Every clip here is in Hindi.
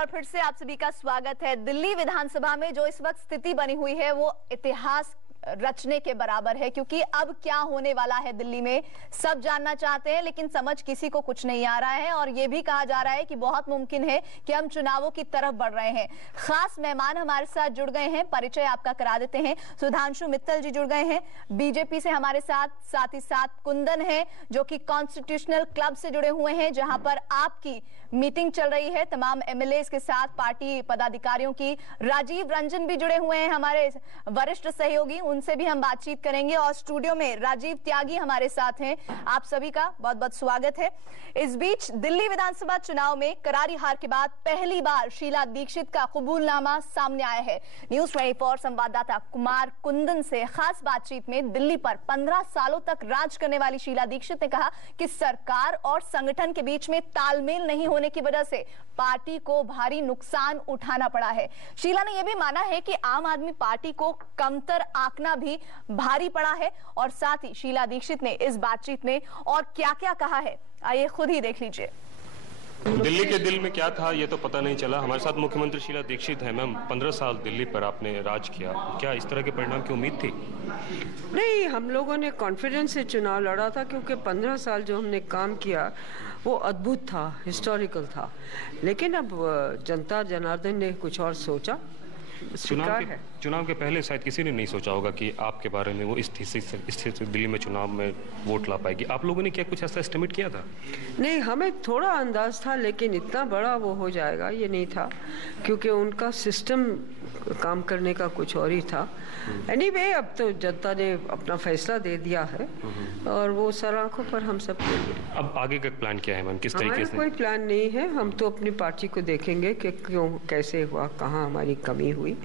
बार फिर से आप सभी का स्वागत है। दिल्ली विधानसभा में जो इस वक्त स्थिति बनी हुई है वो इतिहास रचने के बराबर है, क्योंकि अब क्या होने वाला है दिल्ली में सब जानना चाहते हैं, लेकिन समझ किसी को कुछ नहीं आ रहा है। और ये भी कहा जा रहा है कि बहुत मुमकिन है कि हम चुनावों की तरफ बढ़ रहे हैं। खास मेहमान हमारे साथ जुड़ गए हैं, परिचय आपका करा देते हैं। सुधांशु मित्तल जी जुड़ गए हैं बीजेपी से हमारे साथ ही साथ कुंदन है जो कि कॉन्स्टिट्यूशनल क्लब से जुड़े हुए हैं, जहां पर आपकी मीटिंग चल रही है तमाम एमएलए के साथ, पार्टी पदाधिकारियों की। राजीव रंजन भी जुड़े हुए हैं, हमारे वरिष्ठ सहयोगी, उनसे भी हम बातचीत करेंगे। और स्टूडियो में राजीव त्यागी हमारे साथ हैं। आप सभी का बहुत बहुत स्वागत है। इस बीच दिल्ली विधानसभा चुनाव में करारी हार के बाद पहली बार शीला दीक्षित का कबूलनामा सामने आया है। न्यूज़ 24 संवाददाता कुमार कुंदन से खास बातचीत में दिल्ली पर 15 सालों तक राज करने वाली शीला दीक्षित ने कहा कि सरकार और संगठन के बीच में तालमेल नहीं होने की वजह से पार्टी को भारी नुकसान उठाना पड़ा है। शीला ने यह भी माना है कि आम आदमी पार्टी को कमतर आंकना भी भारी पड़ा है। और साथ ही शीला दीक्षित ने इस बातचीत में और क्या-क्या कहा है, आइए खुद ही देख लीजिए। दिल्ली के दिल में क्या था ये तो पता नहीं चला। हमारे साथ मुख्यमंत्री शीला दीक्षित है। मैम, 15 साल दिल्ली पर आपने राज किया, क्या इस तरह के परिणाम की उम्मीद थी? नहीं, हम लोगों ने कॉन्फिडेंस से चुनाव लड़ा था, क्योंकि 15 साल जो हमने काम किया वो अद्भुत था, हिस्टोरिकल था। लेकिन अब जनता जनार्दन ने कुछ और सोचा। चुनाव के पहले शायद किसी ने नहीं सोचा होगा कि आपके बारे में वो इस स्थिति से दिल्ली में चुनाव में वोट ला पाएगी। आप लोगों ने क्या कुछ ऐसा एस्टिमेट किया था? नहीं, हमें थोड़ा अंदाज था, लेकिन इतना बड़ा वो हो जाएगा ये नहीं था, क्योंकि उनका सिस्टम काम करने का कुछ और ही था। एनीवे, अब तो जनता ने अपना फैसला दे दिया है और वो सर आंखों पर हम सब लेंगे। अब आगे का प्लान क्या है मैम, किस तरीके से? कोई प्लान नहीं है, हम तो अपनी पार्टी को देखेंगे कि क्यों, कैसे हुआ, कहाँ हमारी कमी हुई,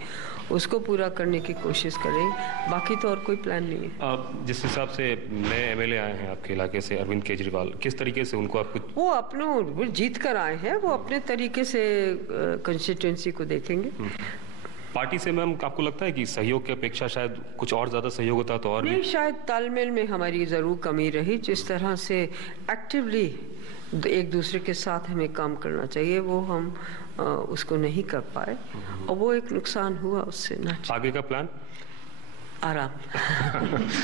उसको पूरा करने की कोशिश करें। बाकी तो और कोई प्लान नहीं है। आप जिस हिसाब से नए एमएलए आए हैं आपके इलाके से, अरविंद केजरीवाल, किस तरीके से उनको आप वो अपनों जीत कर आए हैं, वो अपने तरीके से कंस्टिट्यूएंसी को देखेंगे। पार्टी से मैम आपको लगता है कि सहयोग की अपेक्षा शायद कुछ और ज्यादा सहयोग होता तो और नहीं, शायद तालमेल में हमारी जरूर कमी रही। जिस तरह से एक्टिवली एक दूसरे के साथ हमें काम करना चाहिए वो हम उसको नहीं कर पाए, और वो एक नुकसान हुआ उससे। आगे का प्लान? आराम।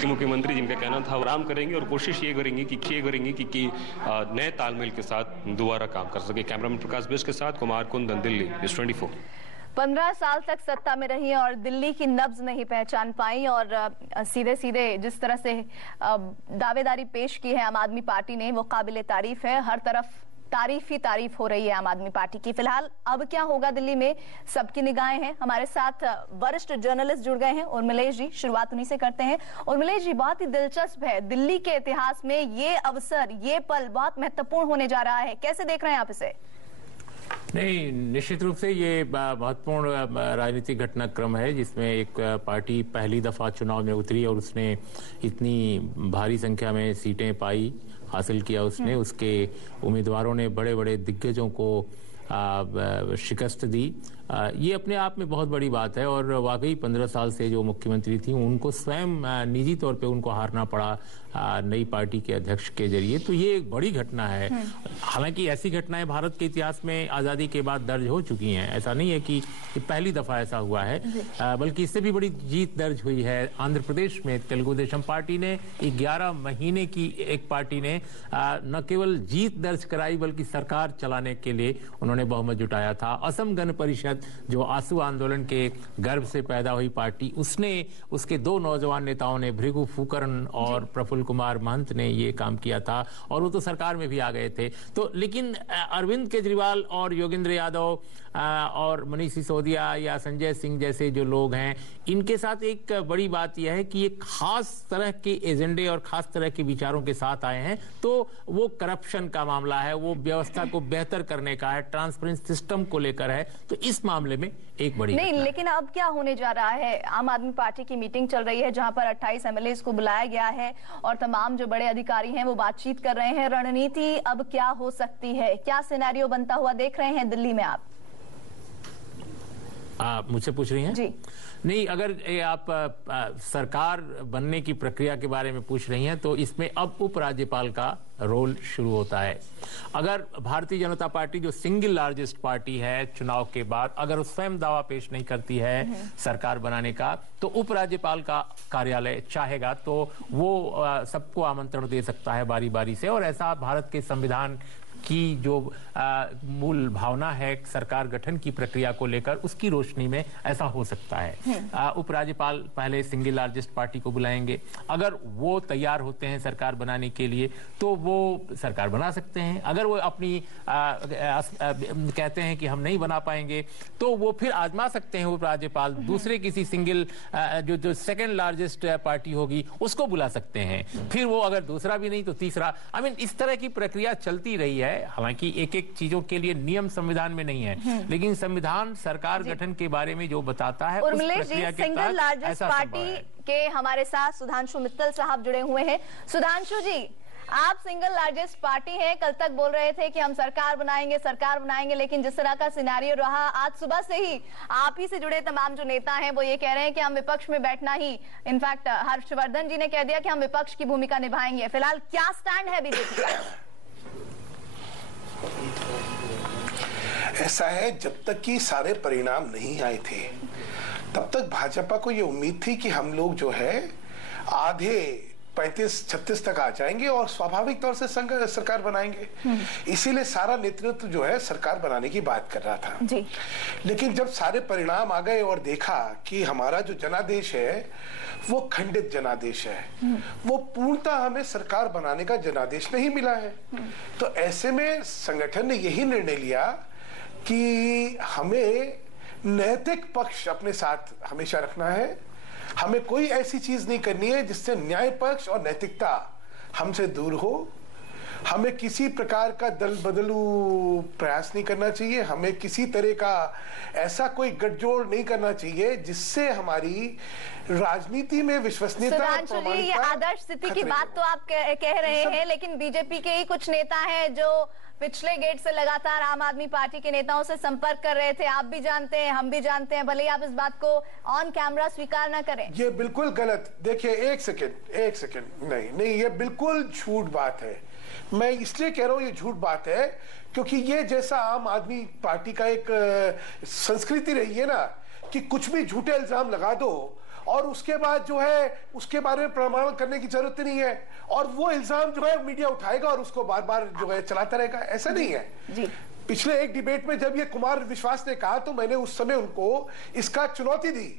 मुख्यमंत्री जिनका कहना था आराम करेंगे और कोशिश ये करेंगे कि नए तालमेल के साथ दोबारा काम कर सके। कैमरामैन प्रकाश बेस के साथ कुमार कुंदन, दिल्ली न्यूज़ 24। 15 साल तक सत्ता में रही और दिल्ली की नब्ज नहीं पहचान पाई, और सीधे सीधे जिस तरह से दावेदारी पेश की है आम आदमी पार्टी ने, वो काबिले तारीफ है। हर तरफ तारीफ ही तारीफ हो रही है आम आदमी पार्टी की। फिलहाल अब क्या होगा दिल्ली में, सबकी निगाहें हैं। हमारे साथ वरिष्ठ जर्नलिस्ट जुड़ गए हैं, उर्मिलेश जी, शुरुआत उन्हीं से करते हैं। उर्मिलेश जी, बहुत ही दिलचस्प है, दिल्ली के इतिहास में ये अवसर, ये पल बहुत महत्वपूर्ण होने जा रहा है, कैसे देख रहे हैं आप इसे? नहीं, निश्चित रूप से ये महत्वपूर्ण राजनीतिक घटनाक्रम है जिसमें एक पार्टी पहली दफा चुनाव में उतरी और उसने इतनी भारी संख्या में सीटें पाई, हासिल किया उसने। उसके उम्मीदवारों ने बड़े बड़े दिग्गजों को शिकस्त दी। ये अपने आप में बहुत बड़ी बात है, और वाकई 15 साल से जो मुख्यमंत्री थी उनको स्वयं निजी तौर पे उनको हारना पड़ा नई पार्टी के अध्यक्ष के जरिए, तो ये एक बड़ी घटना है। हालांकि ऐसी घटनाएं भारत के इतिहास में आजादी के बाद दर्ज हो चुकी हैं, ऐसा नहीं है कि पहली दफा ऐसा हुआ है, बल्कि इससे भी बड़ी जीत दर्ज हुई है। आंध्र प्रदेश में तेलुगु देशम पार्टी ने 11 महीने की एक पार्टी ने न केवल जीत दर्ज कराई बल्कि सरकार चलाने के लिए उन्होंने बहुमत जुटाया था। असम गण परिषद, जो आंसू आंदोलन के गर्भ से पैदा हुई पार्टी, उसने, उसके 2 नौजवान नेताओं ने, भृगु फूकरन और प्रफुल्ल कुमार महंत ने ये काम किया था, और वो तो सरकार में भी आ गए थे। तो लेकिन अरविंद केजरीवाल और योगेंद्र यादव और मनीष सिसोदिया या संजय सिंह जैसे जो लोग हैं, इनके साथ एक बड़ी बात यह है कि एक खास तरह के एजेंडे और खास तरह के विचारों के साथ आए हैं। तो वो करप्शन का मामला है, वो व्यवस्था को बेहतर करने का है, ट्रांसपेरेंट सिस्टम को लेकर है। तो इस मामले में एक बड़ी नहीं, लेकिन अब क्या होने जा रहा है? आम आदमी पार्टी की मीटिंग चल रही है जहां पर 28 एमएलए को बुलाया गया है और तमाम जो बड़े अधिकारी हैं वो बातचीत कर रहे हैं। रणनीति अब क्या हो सकती है, क्या सिनेरियो बनता हुआ देख रहे हैं दिल्ली में आप? मुझसे पूछ रही हैं? जी नहीं, अगर आप सरकार बनने की प्रक्रिया के बारे में पूछ रही हैं तो इसमें अब उपराज्यपाल का रोल शुरू होता है। अगर भारतीय जनता पार्टी जो सिंगल लार्जेस्ट पार्टी है चुनाव के बाद, अगर वो स्वयं दावा पेश नहीं करती है सरकार बनाने का, तो उपराज्यपाल का कार्यालय चाहेगा तो वो सबको आमंत्रण दे सकता है बारी बारी से, और ऐसा भारत के संविधान की जो मूल भावना है सरकार गठन की प्रक्रिया को लेकर, उसकी रोशनी में ऐसा हो सकता है। उपराज्यपाल पहले सिंगल लार्जेस्ट पार्टी को बुलाएंगे, अगर वो तैयार होते हैं सरकार बनाने के लिए तो वो सरकार बना सकते हैं। अगर वो अपनी कहते हैं कि हम नहीं बना पाएंगे तो वो फिर आजमा सकते हैं उपराज्यपाल, दूसरे किसी सिंगल जो सेकंड लार्जेस्ट पार्टी होगी उसको बुला सकते हैं। फिर वो अगर दूसरा भी नहीं तो तीसरा, इस तरह की प्रक्रिया चलती रही है। हालांकि एक एक चीजों के लिए नियम संविधान में नहीं है, लेकिन संविधान सरकार गठन के बारे में जो बताता है उस प्रक्रिया के सिंगल लार्जेस्ट पार्टी के हमारे साथ सुधांशु मित्तल साहब जुड़े हुए हैं। सुधांशु जी, आप सिंगल लार्जेस्ट पार्टी हैं, कल तक बोल रहे थे कि हम सरकार बनाएंगे, लेकिन जिस तरह का सिनेरियो रहा, आज सुबह से ही आप ही से जुड़े तमाम जो नेता हैं वो ये कह रहे हैं कि हम विपक्ष में बैठना ही, इनफैक्ट हर्षवर्धन जी ने कह दिया कि हम विपक्ष की भूमिका निभाएंगे। फिलहाल क्या स्टैंड है बीजेपी का? ऐसा है, जब तक कि सारे परिणाम नहीं आए थे तब तक भाजपा को ये उम्मीद थी कि हम लोग जो है आधे 35-36 तक आ जाएंगे और स्वाभाविक तौर से सरकार बनाएंगे। इसीलिए सारा नेतृत्व जो है सरकार बनाने की बात कर रहा था जी। लेकिन जब सारे परिणाम आ गए और देखा कि हमारा जो जनादेश है वो खंडित जनादेश है, वो पूर्णतः हमें सरकार बनाने का जनादेश नहीं मिला है, तो ऐसे में संगठन ने यही निर्णय लिया कि हमें नैतिक पक्ष अपने साथ हमेशा रखना है। हमें कोई ऐसी चीज नहीं करनी है जिससे न्याय पक्ष और नैतिकता हमसे दूर हो। हमें किसी प्रकार का दल बदलू प्रयास नहीं करना चाहिए। हमें किसी तरह का ऐसा कोई गठजोड़ नहीं करना चाहिए जिससे हमारी राजनीति में विश्वसनीयता, ये आदर्श स्थिति की बात तो आप कह रहे हैं, लेकिन बीजेपी के ही कुछ नेता हैं जो पिछले गेट से लगातार आम आदमी पार्टी के नेताओं से संपर्क कर रहे थे। आप भी जानते हैं, हम भी जानते हैं, भले ही आप इस बात को ऑन कैमरा स्वीकार ना करें। ये बिल्कुल गलत। देखिए, एक सेकंड, नहीं, ये बिल्कुल झूठ बात है। मैं इसलिए कह रहा हूँ ये झूठ बात है क्योंकि ये जैसा आम आदमी पार्टी का एक संस्कृति रही है ना कि कुछ भी झूठे इल्जाम लगा दो और उसके बाद जो है उसके बारे में प्रमाण करने की जरूरत नहीं है, और वो इल्जाम जो है मीडिया उठाएगा और उसको बार बार जो है चलाता रहेगा। ऐसा नहीं है जी। पिछले एक डिबेट में जब ये कुमार विश्वास ने कहा तो मैंने उस समय उनको इसका चुनौती दी।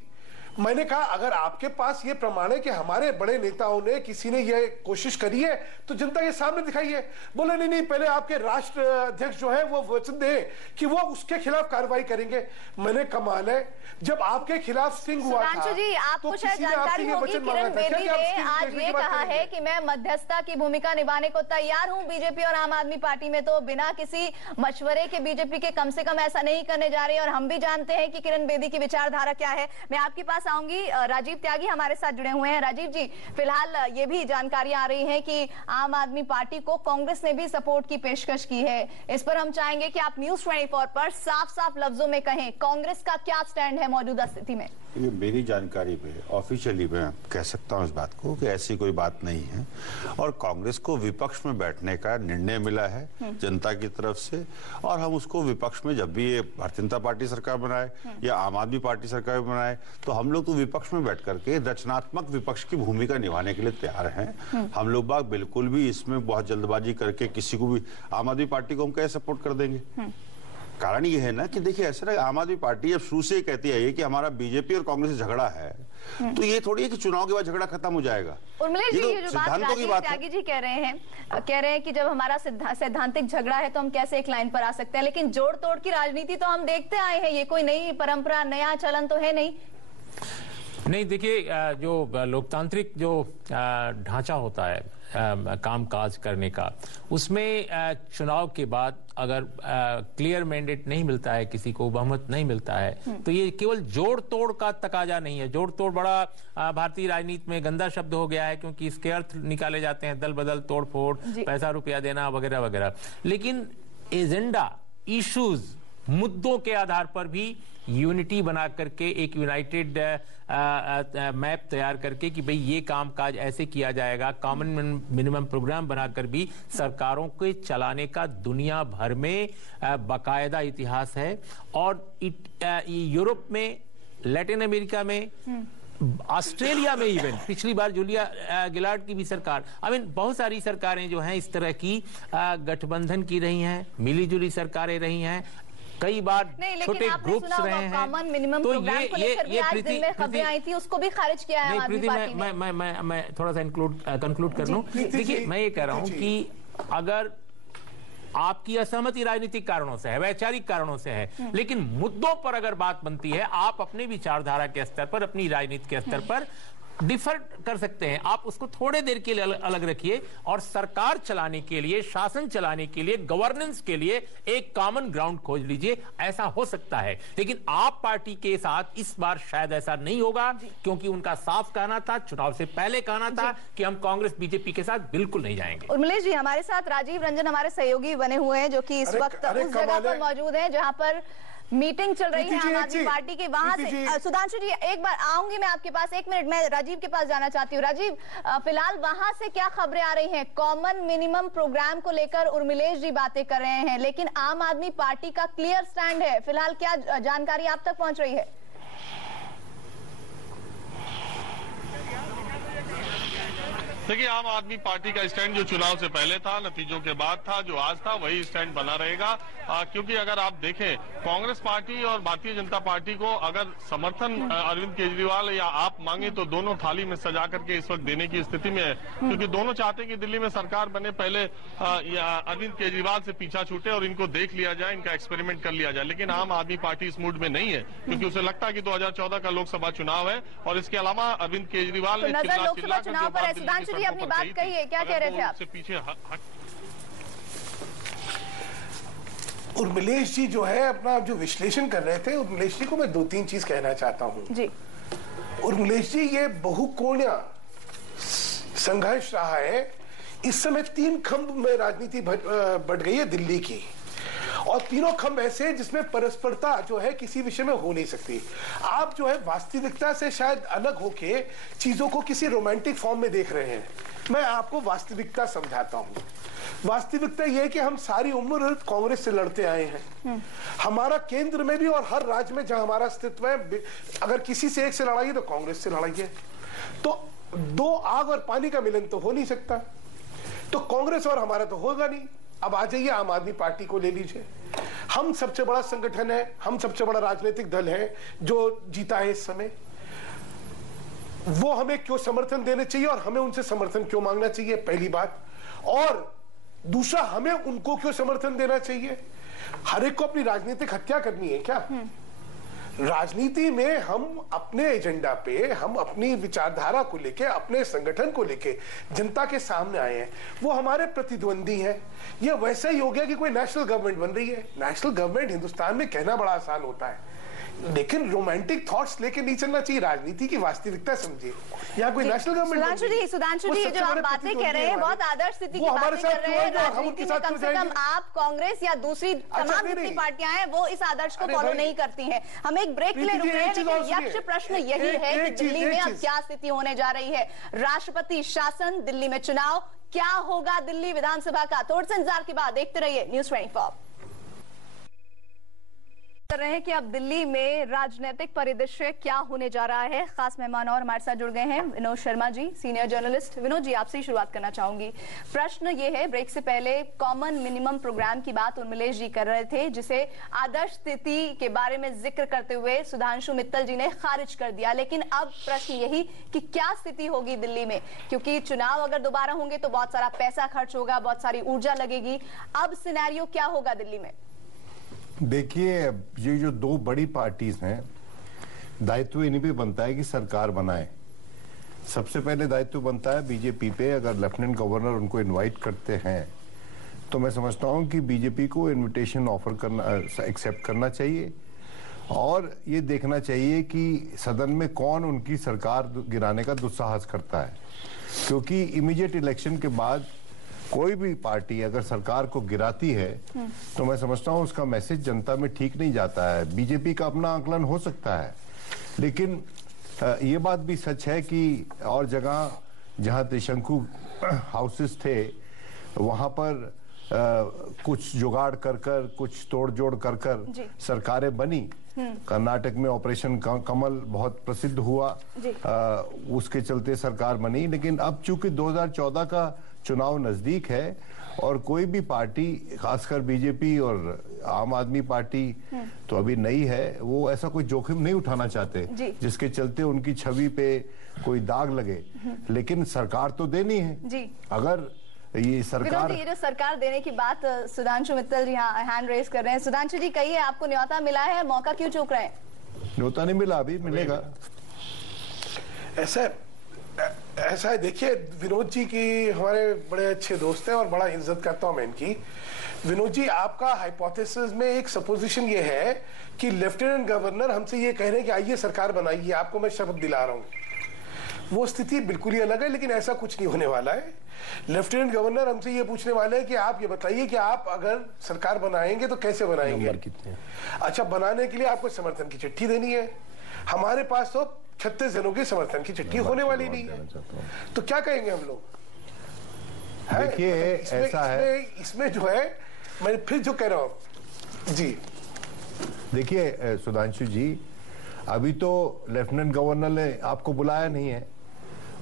मैंने कहा अगर आपके पास ये प्रमाण है कि हमारे बड़े नेताओं ने किसी ने ये कोशिश करी है तो जनता के सामने दिखाइए। बोले नहीं, पहले आपके राष्ट्र अध्यक्ष जो है वो वचन दे कि वो उसके खिलाफ कार्रवाई करेंगे। मैंने कमाल है, जब आपके खिलाफ स्टिंग हुआ था जी, आपको शायद जानकारी होगी, किरण बेदी ने आज ये कहा है कि मैं मध्यस्थता की भूमिका निभाने को तैयार हूं। बीजेपी और आम आदमी पार्टी में तो बिना किसी मशवरे के बीजेपी के कम से कम ऐसा नहीं करने जा रही है, और हम भी जानते हैं कि किरण बेदी की विचारधारा क्या है। मैं आपके पास आऊंगी, राजीव त्यागी हमारे साथ जुड़े हुए हैं। राजीव जी, फिलहाल ये भी जानकारी आ रही है कि आम आदमी पार्टी को कांग्रेस ने भी सपोर्ट की पेशकश की है। इस पर हम चाहेंगे कि आप न्यूज़ 24 पर साफ लफ्जों में कहें कांग्रेस का क्या स्टैंड है मौजूदा स्थिति में। ये मेरी जानकारी पे ऑफिशियली मैं कह सकता हूँ इस बात को कि ऐसी कोई बात नहीं है, और कांग्रेस को विपक्ष में बैठने का निर्णय मिला है जनता की तरफ से, और हम उसको विपक्ष में जब भी ये भारतीय जनता पार्टी सरकार बनाए या आम आदमी पार्टी सरकार बनाए तो हम लोग तो विपक्ष में बैठ करके रचनात्मक विपक्ष की भूमिका निभाने के लिए तैयार हैं। हम लोग बाग बिल्कुल भी इसमें बहुत जल्दबाजी करके किसी को भी आम आदमी पार्टी को हम कैसे सपोर्ट कर देंगे। कारण ये है ना कि देखिए ऐसा ना, आम आदमी पार्टी अब शुरू से कहती है कि हमारा बीजेपी और कांग्रेस से झगड़ा है, तो ये थोड़ी है कि चुनाव के बाद झगड़ा खत्म हो जाएगा। उर्मिला जी, ये जो बात राजीव त्यागी जी कह रहे हैं कि जब हमारा सैद्धांतिक झगड़ा है तो हम कैसे एक लाइन पर आ सकते हैं, लेकिन जोड़ तोड़ की राजनीति तो हम देखते आए हैं, ये कोई नई परंपरा, नया चलन तो है नहीं। देखिए, जो लोकतांत्रिक जो ढांचा होता है काम काज करने का, उसमें चुनाव के बाद अगर क्लियर मैंडेट नहीं मिलता है, किसी को बहुमत नहीं मिलता है, तो ये केवल जोड़ तोड़ का तकाजा नहीं है। जोड़ तोड़ बड़ा भारतीय राजनीति में गंदा शब्द हो गया है क्योंकि इसके अर्थ निकाले जाते हैं दल बदल, तोड़ फोड़, पैसा रुपया देना वगैरह वगैरह। लेकिन एजेंडा, इश्यूज, मुद्दों के आधार पर भी यूनिटी बना करके, एक यूनाइटेड मैप तैयार करके कि भाई ये काम काज ऐसे किया जाएगा, कॉमन मिनिमम प्रोग्राम बनाकर भी सरकारों के चलाने का दुनिया भर में बाकायदा इतिहास है। और यूरोप में, लैटिन अमेरिका में, ऑस्ट्रेलिया में इवन पिछली बार जूलिया गिलार्ड की भी सरकार, बहुत सारी सरकारें जो हैं इस तरह की गठबंधन की रही हैं, मिलीजुली सरकारें रही हैं, कई बार छोटे ग्रुप्स रहे हैं। कॉमन मिनिमम प्रोग्राम को लेकर भी आज दिन में खबरें आई थी, उसको भी खारिज किया है आदमी पार्टी ने। मैं थोड़ा सा कंक्लूड कर लूं। देखिए, मैं ये कह रहा हूं कि अगर आपकी असहमति राजनीतिक कारणों से है, वैचारिक कारणों से है, लेकिन मुद्दों पर अगर बात बनती है, आप अपने विचारधारा के स्तर पर, अपनी राजनीति के स्तर पर डिफर कर सकते हैं। आप उसको थोड़े देर के लिए अलग रखिए और सरकार चलाने के लिए, शासन चलाने के लिए, गवर्नेंस के लिए एक कॉमन ग्राउंड खोज लीजिए। ऐसा हो सकता है, लेकिन आप पार्टी के साथ इस बार शायद ऐसा नहीं होगा, क्योंकि उनका साफ कहना था, चुनाव से पहले कहना था कि हम कांग्रेस बीजेपी के साथ बिल्कुल नहीं जाएंगे। उर्मिलेश जी, हमारे साथ राजीव रंजन हमारे सहयोगी बने हुए हैं, जो कि इस वक्त उस जगह पर मौजूद है जहां पर मीटिंग चल रही है आम आदमी पार्टी की। वहां से सुधांशु जी, एक बार आऊंगी मैं आपके पास, 1 मिनट, मैं राजीव के पास जाना चाहती हूँ। राजीव, फिलहाल वहां से क्या खबरें आ रही हैं? कॉमन मिनिमम प्रोग्राम को लेकर उर्मिलेश जी बातें कर रहे हैं, लेकिन आम आदमी पार्टी का क्लियर स्टैंड है। फिलहाल क्या जानकारी आप तक पहुंच रही है? देखिए, आम आदमी पार्टी का स्टैंड जो चुनाव से पहले था, नतीजों के बाद था, जो आज था, वही स्टैंड बना रहेगा। क्योंकि अगर आप देखें, कांग्रेस पार्टी और भारतीय जनता पार्टी को अगर समर्थन अरविंद केजरीवाल या आप मांगे तो दोनों थाली में सजा करके इस वक्त देने की स्थिति में है, क्योंकि दोनों चाहते हैं कि दिल्ली में सरकार बने, पहले अरविंद केजरीवाल से पीछा छूटे और इनको देख लिया जाए, इनका एक्सपेरिमेंट कर लिया जाए। लेकिन आम आदमी पार्टी इस मूड में नहीं है, क्योंकि उसे लगता है कि 2014 का लोकसभा चुनाव है और इसके अलावा अरविंद केजरीवाल ने लोकसभा चुनाव पर है। सुधांशु जी, अपनी बात कहिए, क्या कह रहे थे आप? पीछे उर्मिलेश जी जो है अपना जो विश्लेषण कर रहे थे, उर्मिलेश जी को मैं 2-3 चीज कहना चाहता हूं जी। उर्मिलेश जी, ये बहुकोणीय संघर्ष रहा है। इस समय 3 खंभ में राजनीति बढ़ गई है दिल्ली की, और तीनों खंभ ऐसे हैं जिसमें परस्परता जो है किसी विषय में हो नहीं सकती। आप जो है वास्तविकता से शायद अलग होके चीजों को किसी रोमांटिक फॉर्म में देख रहे हैं। मैं आपको वास्तविकता समझाता हूं। वास्तविकता यह है कि हम सारी उम्र कांग्रेस से लड़ते आए हैं। हमारा केंद्र में भी और हर राज्य में जहां हमारा अस्तित्व है, अगर किसी से एक से लड़ाई है तो कांग्रेस से लड़ाई है। तो 2 आग और पानी का मिलन तो हो नहीं सकता, तो कांग्रेस और हमारा तो होगा नहीं। अब आ जाइए आम आदमी पार्टी को ले लीजिए। हम सबसे बड़ा संगठन है, हम सबसे बड़ा राजनीतिक दल है जो जीता है इस समय। वो हमें क्यों समर्थन देने चाहिए और हमें उनसे समर्थन क्यों मांगना चाहिए, पहली बात। और दूसरा, हमें उनको क्यों समर्थन देना चाहिए? हर एक को अपनी राजनीतिक हत्या करनी है क्या? राजनीति में हम अपने एजेंडा पे, हम अपनी विचारधारा को लेके, अपने संगठन को लेके जनता के सामने आए हैं। वो हमारे प्रतिद्वंदी हैं। ये वैसा ही हो गया कि कोई नेशनल गवर्नमेंट बन रही है। नेशनल गवर्नमेंट हिंदुस्तान में कहना बड़ा आसान होता है, लेकिन रोमांटिक थॉट्स लेके नहीं चलना चाहिए। राजनीति की वास्तविकता समझिए। यहाँ कोई नेशनल गवर्नमेंट, सुधांशु जी, जो आप बातें कह रहे हैं, बहुत आदर्श स्थिति की बातें कर रहे हैं। राजनीति में कम से कम आप, कांग्रेस या दूसरी तमाम जितनी पार्टियां हैं, वो इस आदर्श को फॉलो नहीं करती हैं। हम एक ब्रेक के लिए रुक रहे हैं, लेकिन यक्ष प्रश्न यही है कि दिल्ली में अब क्या स्थिति होने जा रही है। राष्ट्रपति शासन, दिल्ली में चुनाव, क्या होगा दिल्ली विधानसभा का? थोड़े से इंतजार के बाद देखते रहिए न्यूज़ 24। कर रहे हैं कि अब दिल्ली में राजनीतिक परिदृश्य क्या होने जा रहा है। खास मेहमान और हमारे साथ जुड़ गए हैं विनोद शर्मा जी, सीनियर जर्नलिस्ट। विनोद जी, आपसे ही शुरुआत करना चाहूंगी। प्रश्न ये है, ब्रेक से पहले कॉमन मिनिमम प्रोग्राम की बात उर्मिलेश जी कर रहे थे, जिसे आदर्श स्थिति के बारे में जिक्र करते हुए सुधांशु मित्तल जी ने खारिज कर दिया। लेकिन अब प्रश्न यही कि क्या स्थिति होगी दिल्ली में, क्योंकि चुनाव अगर दोबारा होंगे तो बहुत सारा पैसा खर्च होगा, बहुत सारी ऊर्जा लगेगी। अब सिनेरियो क्या होगा दिल्ली में? देखिए, ये जो 2 बड़ी पार्टीज हैं, दायित्व इन्हीं पे बनता है कि सरकार बनाए। सबसे पहले दायित्व बनता है बीजेपी पे। अगर लेफ्टिनेंट गवर्नर उनको इनवाइट करते हैं तो मैं समझता हूं कि बीजेपी को इनविटेशन ऑफर करना, एक्सेप्ट करना चाहिए, और ये देखना चाहिए कि सदन में कौन उनकी सरकार गिराने का दुस्साहस करता है। क्योंकि इमीडिएट इलेक्शन के बाद कोई भी पार्टी अगर सरकार को गिराती है तो मैं समझता हूं उसका मैसेज जनता में ठीक नहीं जाता है। बीजेपी का अपना आकलन हो सकता है, लेकिन ये बात भी सच है कि और जगह जहां त्रिशंकु हाउसेस थे वहां पर कुछ जुगाड़ कर कुछ तोड़ जोड़ कर सरकारें बनी। कर्नाटक में ऑपरेशन कमल बहुत प्रसिद्ध हुआ, उसके चलते सरकार बनी। लेकिन अब चूंकि 2014 का चुनाव नजदीक है और कोई भी पार्टी, खासकर बीजेपी और आम आदमी पार्टी तो अभी नई है, वो ऐसा कोई जोखिम नहीं उठाना चाहते जिसके चलते उनकी छवि पे कोई दाग लगे। लेकिन सरकार तो देनी है। अगर ये सरकार, ये जो सरकार देने की बात सुधांशु मित्तल जी यहाँ हैंड रेस कर रहे हैं। सुधांशु जी कहिए, आपको न्योता मिला है, मौका क्यों चूक रहे हैं? न्योता नहीं मिला, अभी मिलेगा। ऐसा है, देखिए विनोद जी की हमारे बड़े अच्छे दोस्त हैं और बड़ा इज्जत करता हूं मैं इनकी। विनोद जी, आपका हाइपोथेसिस में एक सपोजिशन ये है कि लेफ्टिनेंट गवर्नर हमसे ये कह रहे हैं कि आइए सरकार बनाइए, आपको मैं शपथ दिला रहा हूं। वो स्थिति बिल्कुल ही अलग है, लेकिन ऐसा कुछ नहीं होने वाला है। लेफ्टिनेंट गवर्नर हमसे ये पूछने वाले हैं कि आप ये बताइए कि आप अगर सरकार बनाएंगे तो कैसे बनाएंगे। नंबर कितने? अच्छा, बनाने के लिए आपको समर्थन की चिट्ठी देनी है। हमारे पास तो 36 जनों की समर्थन की चिट्ठी होने वाली नहीं है, तो क्या कहेंगे हम लोग? देखिए ऐसा है, इसमें जो है, मैं फिर जो कह रहा हूं जी, देखिए सुधांशु जी, अभी तो लेफ्टिनेंट गवर्नर ने आपको बुलाया नहीं है,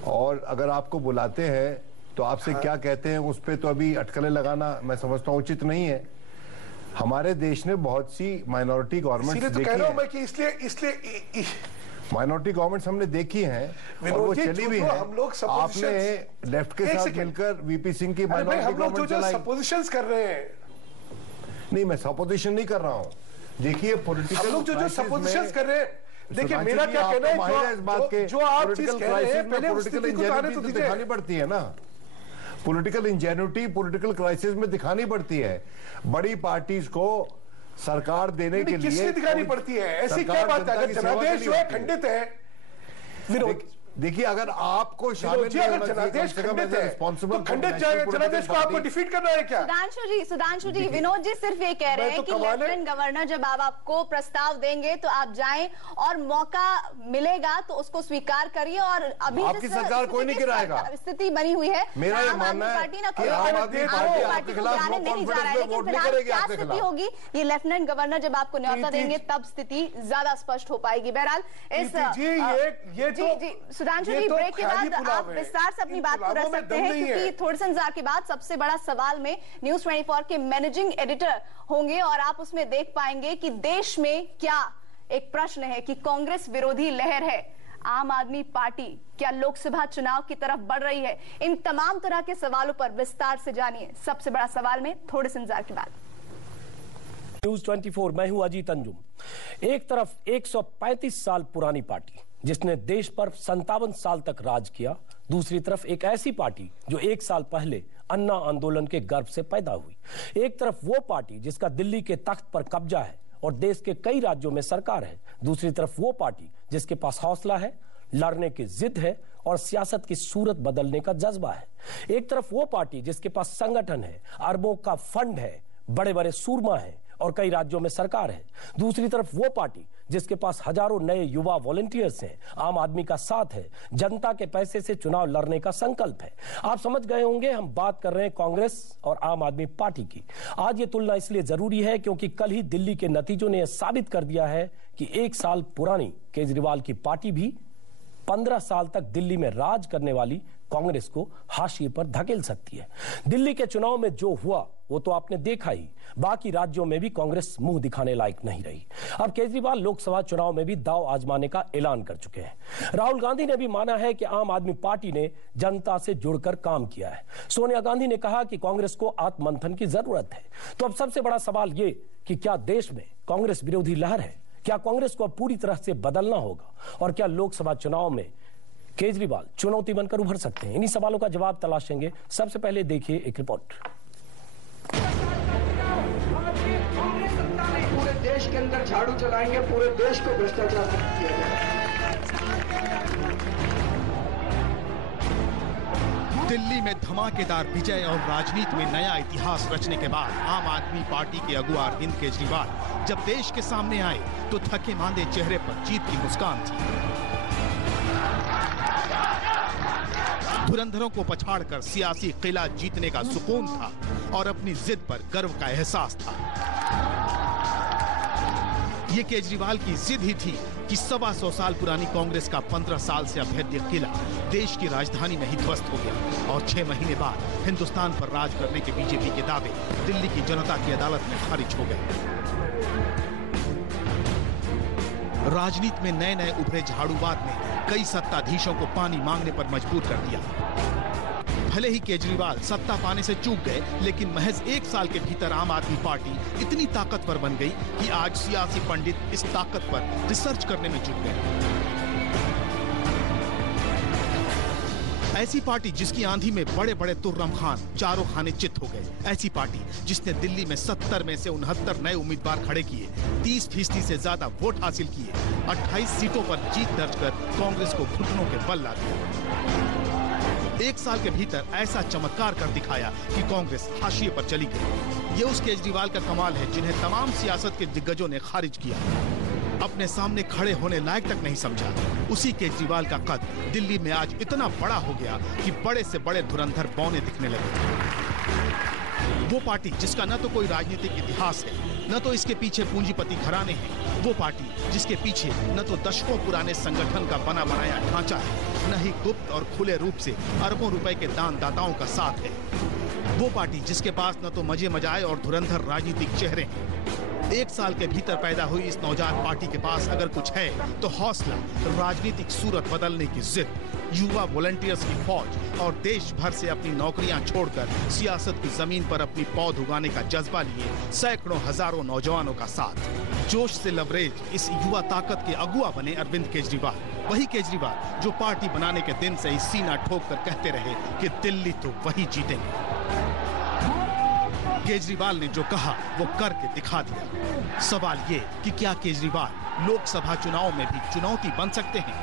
और अगर आपको बुलाते हैं तो आपसे क्या कहते हैं उस पर तो अभी अटकलें लगाना मैं समझता हूं उचित नहीं है। हमारे देश ने बहुत सी माइनॉरिटी गवर्नमेंट्स देखी कह रहा हूं मैं कि इसलिए माइनॉरिटी गवर्नमेंट्स हमने देखी हैं और वो चली भी है। हम लोग आपने लेफ्ट के साथ मिलकर वीपी सिंह की माइनॉरिटी गवर्नमेंट चलाई। सपोजिशंस कर रहे हैं। नहीं, मैं सपोजिशन नहीं कर रहा हूं। देखिए पॉलिटिकल हम लोग जो सपोजिशंस कर रहे हैं, देखिए मेरा क्या कहना है, इस बात के जो आप चीज कह रहे हैं पहले पॉलिटिकल इंजेन्युटी दिखानी पड़ती है ना। पॉलिटिकल इंजेन्युटी पॉलिटिकल क्राइसिस में दिखानी पड़ती है। बड़ी पार्टीज को सरकार देने के लिए किसने दिखानी पड़ती है? ऐसी क्या बात है? अगर जनादेश जो है खंडित है, विरोध, देखिए अगर आपको शामिल जनादेश खंडित है तो खंडित जनादेश को आपको डिफीट करना है क्या? सुधांशु जी, विनोद जी सिर्फ ये कह रहे हैं कि लेफ्टिनेंट गवर्नर जब आपको प्रस्ताव देंगे तो आप जाएं और मौका मिलेगा तो उसको स्वीकार करिए। और अभी आपकी सरकार कोई नहीं गिराएगा, स्थिति बनी हुई है। मेरा ये मानना है कि आम आदमी पार्टी आपके खिलाफ नो कॉन्फिडेंस में वोट नहीं करेगी। आपके स्थिति होगी ये लेफ्टिनेंट गवर्नर जब आपको न्योता देंगे तब स्थिति ज्यादा स्पष्ट हो पाएगी। बहरहाल सुधांशु जी, ब्रेक के बाद आप विस्तार से अपनी बात को रख सकते हैं, क्योंकि थोड़े से इंतजार के बाद सबसे बड़ा सवाल में न्यूज 24 के मैनेजिंग एडिटर होंगे और आप उसमें देख पाएंगे कि देश में क्या एक प्रश्न है कि कांग्रेस विरोधी लहर है, आम आदमी पार्टी क्या लोकसभा चुनाव की तरफ बढ़ रही है। इन तमाम तरह के सवालों पर विस्तार से जानिए सबसे बड़ा सवाल में थोड़े से इंतजार के बाद। न्यूज 24, मैं हूं अजीत अंजुम। एक तरफ 135 साल पुरानी पार्टी जिसने देश पर 57 साल तक राज किया, दूसरी तरफ एक ऐसी पार्टी जो 1 साल पहले अन्ना आंदोलन के गर्भ से पैदा हुई। एक तरफ वो पार्टी जिसका दिल्ली के तख्त पर कब्जा है और देश के कई राज्यों में सरकार है, दूसरी तरफ वो पार्टी जिसके पास हौसला है, लड़ने की जिद है और सियासत की सूरत बदलने का जज्बा है। एक तरफ वो पार्टी जिसके पास संगठन है, अरबों का फंड है, बड़े बड़े सूरमा है और कई राज्यों में सरकार है। दूसरी तरफ वो पार्टी जिसके पास हजारों नए युवा वॉलंटियर्स हैं, आम आदमी का साथ है, जनता के पैसे से चुनाव लड़ने का संकल्प है। आप समझ गए होंगे हम बात कर रहे हैं कांग्रेस और आम आदमी पार्टी की। आज ये तुलना इसलिए जरूरी है क्योंकि कल ही दिल्ली के नतीजों ने यह साबित कर दिया है कि 1 साल पुरानी केजरीवाल की पार्टी भी 15 साल तक दिल्ली में राज करने वाली कांग्रेस को हाशिए पर धकेल सकती है। दिल्ली के चुनाव में जो हुआ वो तो आपने देखा ही, बाकी राज्यों में भी कांग्रेस मुंह दिखाने लायक नहीं रही। अब केजरीवाल लोकसभा चुनाव में भी दांव आजमाने का ऐलान कर चुके हैं। राहुल गांधी ने भी माना है कि आम आदमी पार्टी ने जनता से जुड़कर काम किया है। सोनिया गांधी ने कहा कि कांग्रेस को आत्ममंथन की जरूरत है। तो अब सबसे बड़ा सवाल ये कि क्या देश में कांग्रेस विरोधी लहर है? क्या कांग्रेस को अब पूरी तरह से बदलना होगा? और क्या लोकसभा चुनाव में केजरीवाल चुनौती बनकर उभर सकते हैं? इन्हीं सवालों का जवाब तलाशेंगे। सबसे पहले देखिए एक रिपोर्ट। पूरे देश के अंदर झाड़ू चलाएंगे, पूरे देश को भ्रष्टाचार मुक्त किया जाएगा। दिल्ली में धमाकेदार विजय और राजनीति में नया इतिहास रचने के बाद आम आदमी पार्टी के अगुआ अरविंद केजरीवाल जब देश के सामने आए तो थके मांदे चेहरे पर जीत की मुस्कान थी। धुरंधरों को पछाड़कर सियासी किला जीतने का सुकून था और अपनी जिद पर गर्व का एहसास था। ये केजरीवाल की जिद ही थी कि 125 साल पुरानी कांग्रेस का 15 साल से अभेद्य किला देश की राजधानी में ही ध्वस्त हो गया और 6 महीने बाद हिंदुस्तान पर राज करने के बीजेपी के दावे दिल्ली की जनता की अदालत में खारिज हो गए। राजनीति में नए नए उभरे झाड़ूवाद ने कई सत्ताधीशों को पानी मांगने पर मजबूर कर दिया। भले ही केजरीवाल सत्ता पाने से चूक गए, लेकिन महज 1 साल के भीतर आम आदमी पार्टी इतनी ताकतवर बन गई कि आज सियासी पंडित इस ताकत पर रिसर्च करने में जुट गए। ऐसी पार्टी जिसकी आंधी में बड़े बड़े तुर्रम खान चारों खाने चित हो गए। ऐसी पार्टी जिसने दिल्ली में 70 में से 69 नए उम्मीदवार खड़े किए, 30% से ज्यादा वोट हासिल किए, 28 सीटों पर जीत दर्ज कर कांग्रेस को घुटनों के बल ला दिया। 1 साल के भीतर ऐसा चमत्कार कर दिखाया कि कांग्रेस हाशिए पर चली गई। ये उस केजरीवाल का कमाल है जिन्हें तमाम सियासत के दिग्गजों ने खारिज किया, अपने सामने खड़े होने लायक तक नहीं समझा। उसी केजरीवाल का कद दिल्ली में आज इतना बड़ा हो गया कि बड़े से बड़े धुरंधर बौने दिखने लगे। वो पार्टी जिसका न तो कोई राजनीतिक इतिहास है, न तो इसके पीछे पूंजीपति घराने हैं, वो पार्टी जिसके पीछे न तो दशकों पुराने संगठन का बना बनाया ढांचा है, न ही गुप्त और खुले रूप से अरबों रुपए के दान दाताओं का साथ है, वो पार्टी जिसके पास न तो मजे मजाए और धुरंधर राजनीतिक चेहरे हैं। 1 साल के भीतर पैदा हुई इस नौजवान पार्टी के पास अगर कुछ है तो हौसला, राजनीतिक सूरत बदलने की जिद, युवा वॉलंटियर्स की फौज और देश भर से अपनी नौकरियां छोड़कर सियासत की जमीन पर अपनी पौध उगाने का जज्बा लिए सैकड़ों हजारों नौजवानों का साथ। जोश से लबरेज इस युवा ताकत के अगुआ बने अरविंद केजरीवाल, वही केजरीवाल जो पार्टी बनाने के दिन से ही सीना ठोक कर कहते रहे कि दिल्ली तो वही जीतेंगे। केजरीवाल ने जो कहा वो करके दिखा दिया। सवाल ये कि क्या केजरीवाल लोकसभा चुनाव में भी चुनौती बन सकते हैं?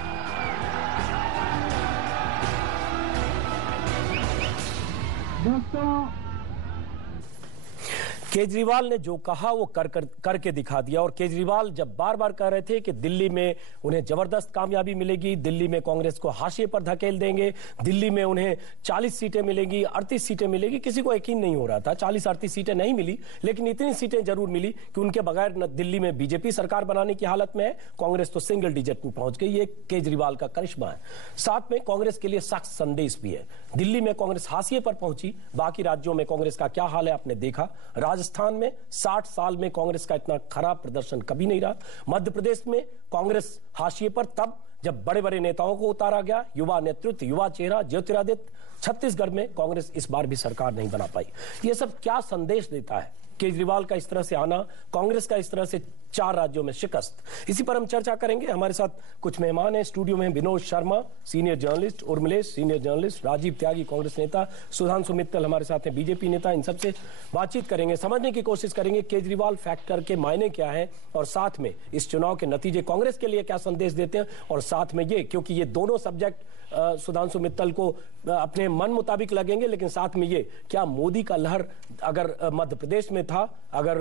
केजरीवाल ने जो कहा वो करके दिखा दिया। और केजरीवाल जब बार बार कह रहे थे कि दिल्ली में उन्हें जबरदस्त कामयाबी मिलेगी, दिल्ली में कांग्रेस को हाशिए पर धकेल देंगे, दिल्ली में उन्हें 40 सीटें मिलेंगी, 38 सीटें मिलेगी, किसी को यकीन नहीं हो रहा था। 40-38 सीटें नहीं मिली, लेकिन इतनी सीटें जरूर मिली कि उनके बगैर दिल्ली में बीजेपी सरकार बनाने की हालत में है। कांग्रेस तो सिंगल डिजिट में पहुंच गई। ये केजरीवाल का करिश्मा है। साथ में कांग्रेस के लिए सख्त संदेश भी है। दिल्ली में कांग्रेस हाशिए पर पहुंची, बाकी राज्यों में कांग्रेस का क्या हाल है आपने देखा। राजस्थान में 60 साल में कांग्रेस का इतना खराब प्रदर्शन कभी नहीं रहा। मध्य प्रदेश में कांग्रेस हाशिए पर तब जब बड़े बड़े नेताओं को उतारा गया, युवा नेतृत्व, युवा चेहरा ज्योतिरादित्य। छत्तीसगढ़ में कांग्रेस इस बार भी सरकार नहीं बना पाई। ये सब क्या संदेश देता है? केजरीवाल का इस तरह से आना, कांग्रेस का इस तरह से 4 राज्यों में शिकस्त। इसी पर हम चर्चा करेंगे। हमारे साथ कुछ मेहमान हैं स्टूडियो में। Vinod Sharma senior journalist, Urmilesh senior journalist, Rajiv Tyagi Congress नेता, सुधांशु मित्तल हमारे साथ हैं बीजेपी नेता। इन सबसे बातचीत करेंगे, समझने की कोशिश करेंगे केजरीवाल फैक्टर के मायने क्या है और साथ में इस चुनाव के नतीजे कांग्रेस के लिए क्या संदेश देते हैं। और साथ में ये, क्योंकि ये दोनों सब्जेक्ट सुधांशु मित्तल को अपने मन मुताबिक लगेंगे, लेकिन साथ में ये, क्या मोदी का लहर अगर मध्य प्रदेश में था, अगर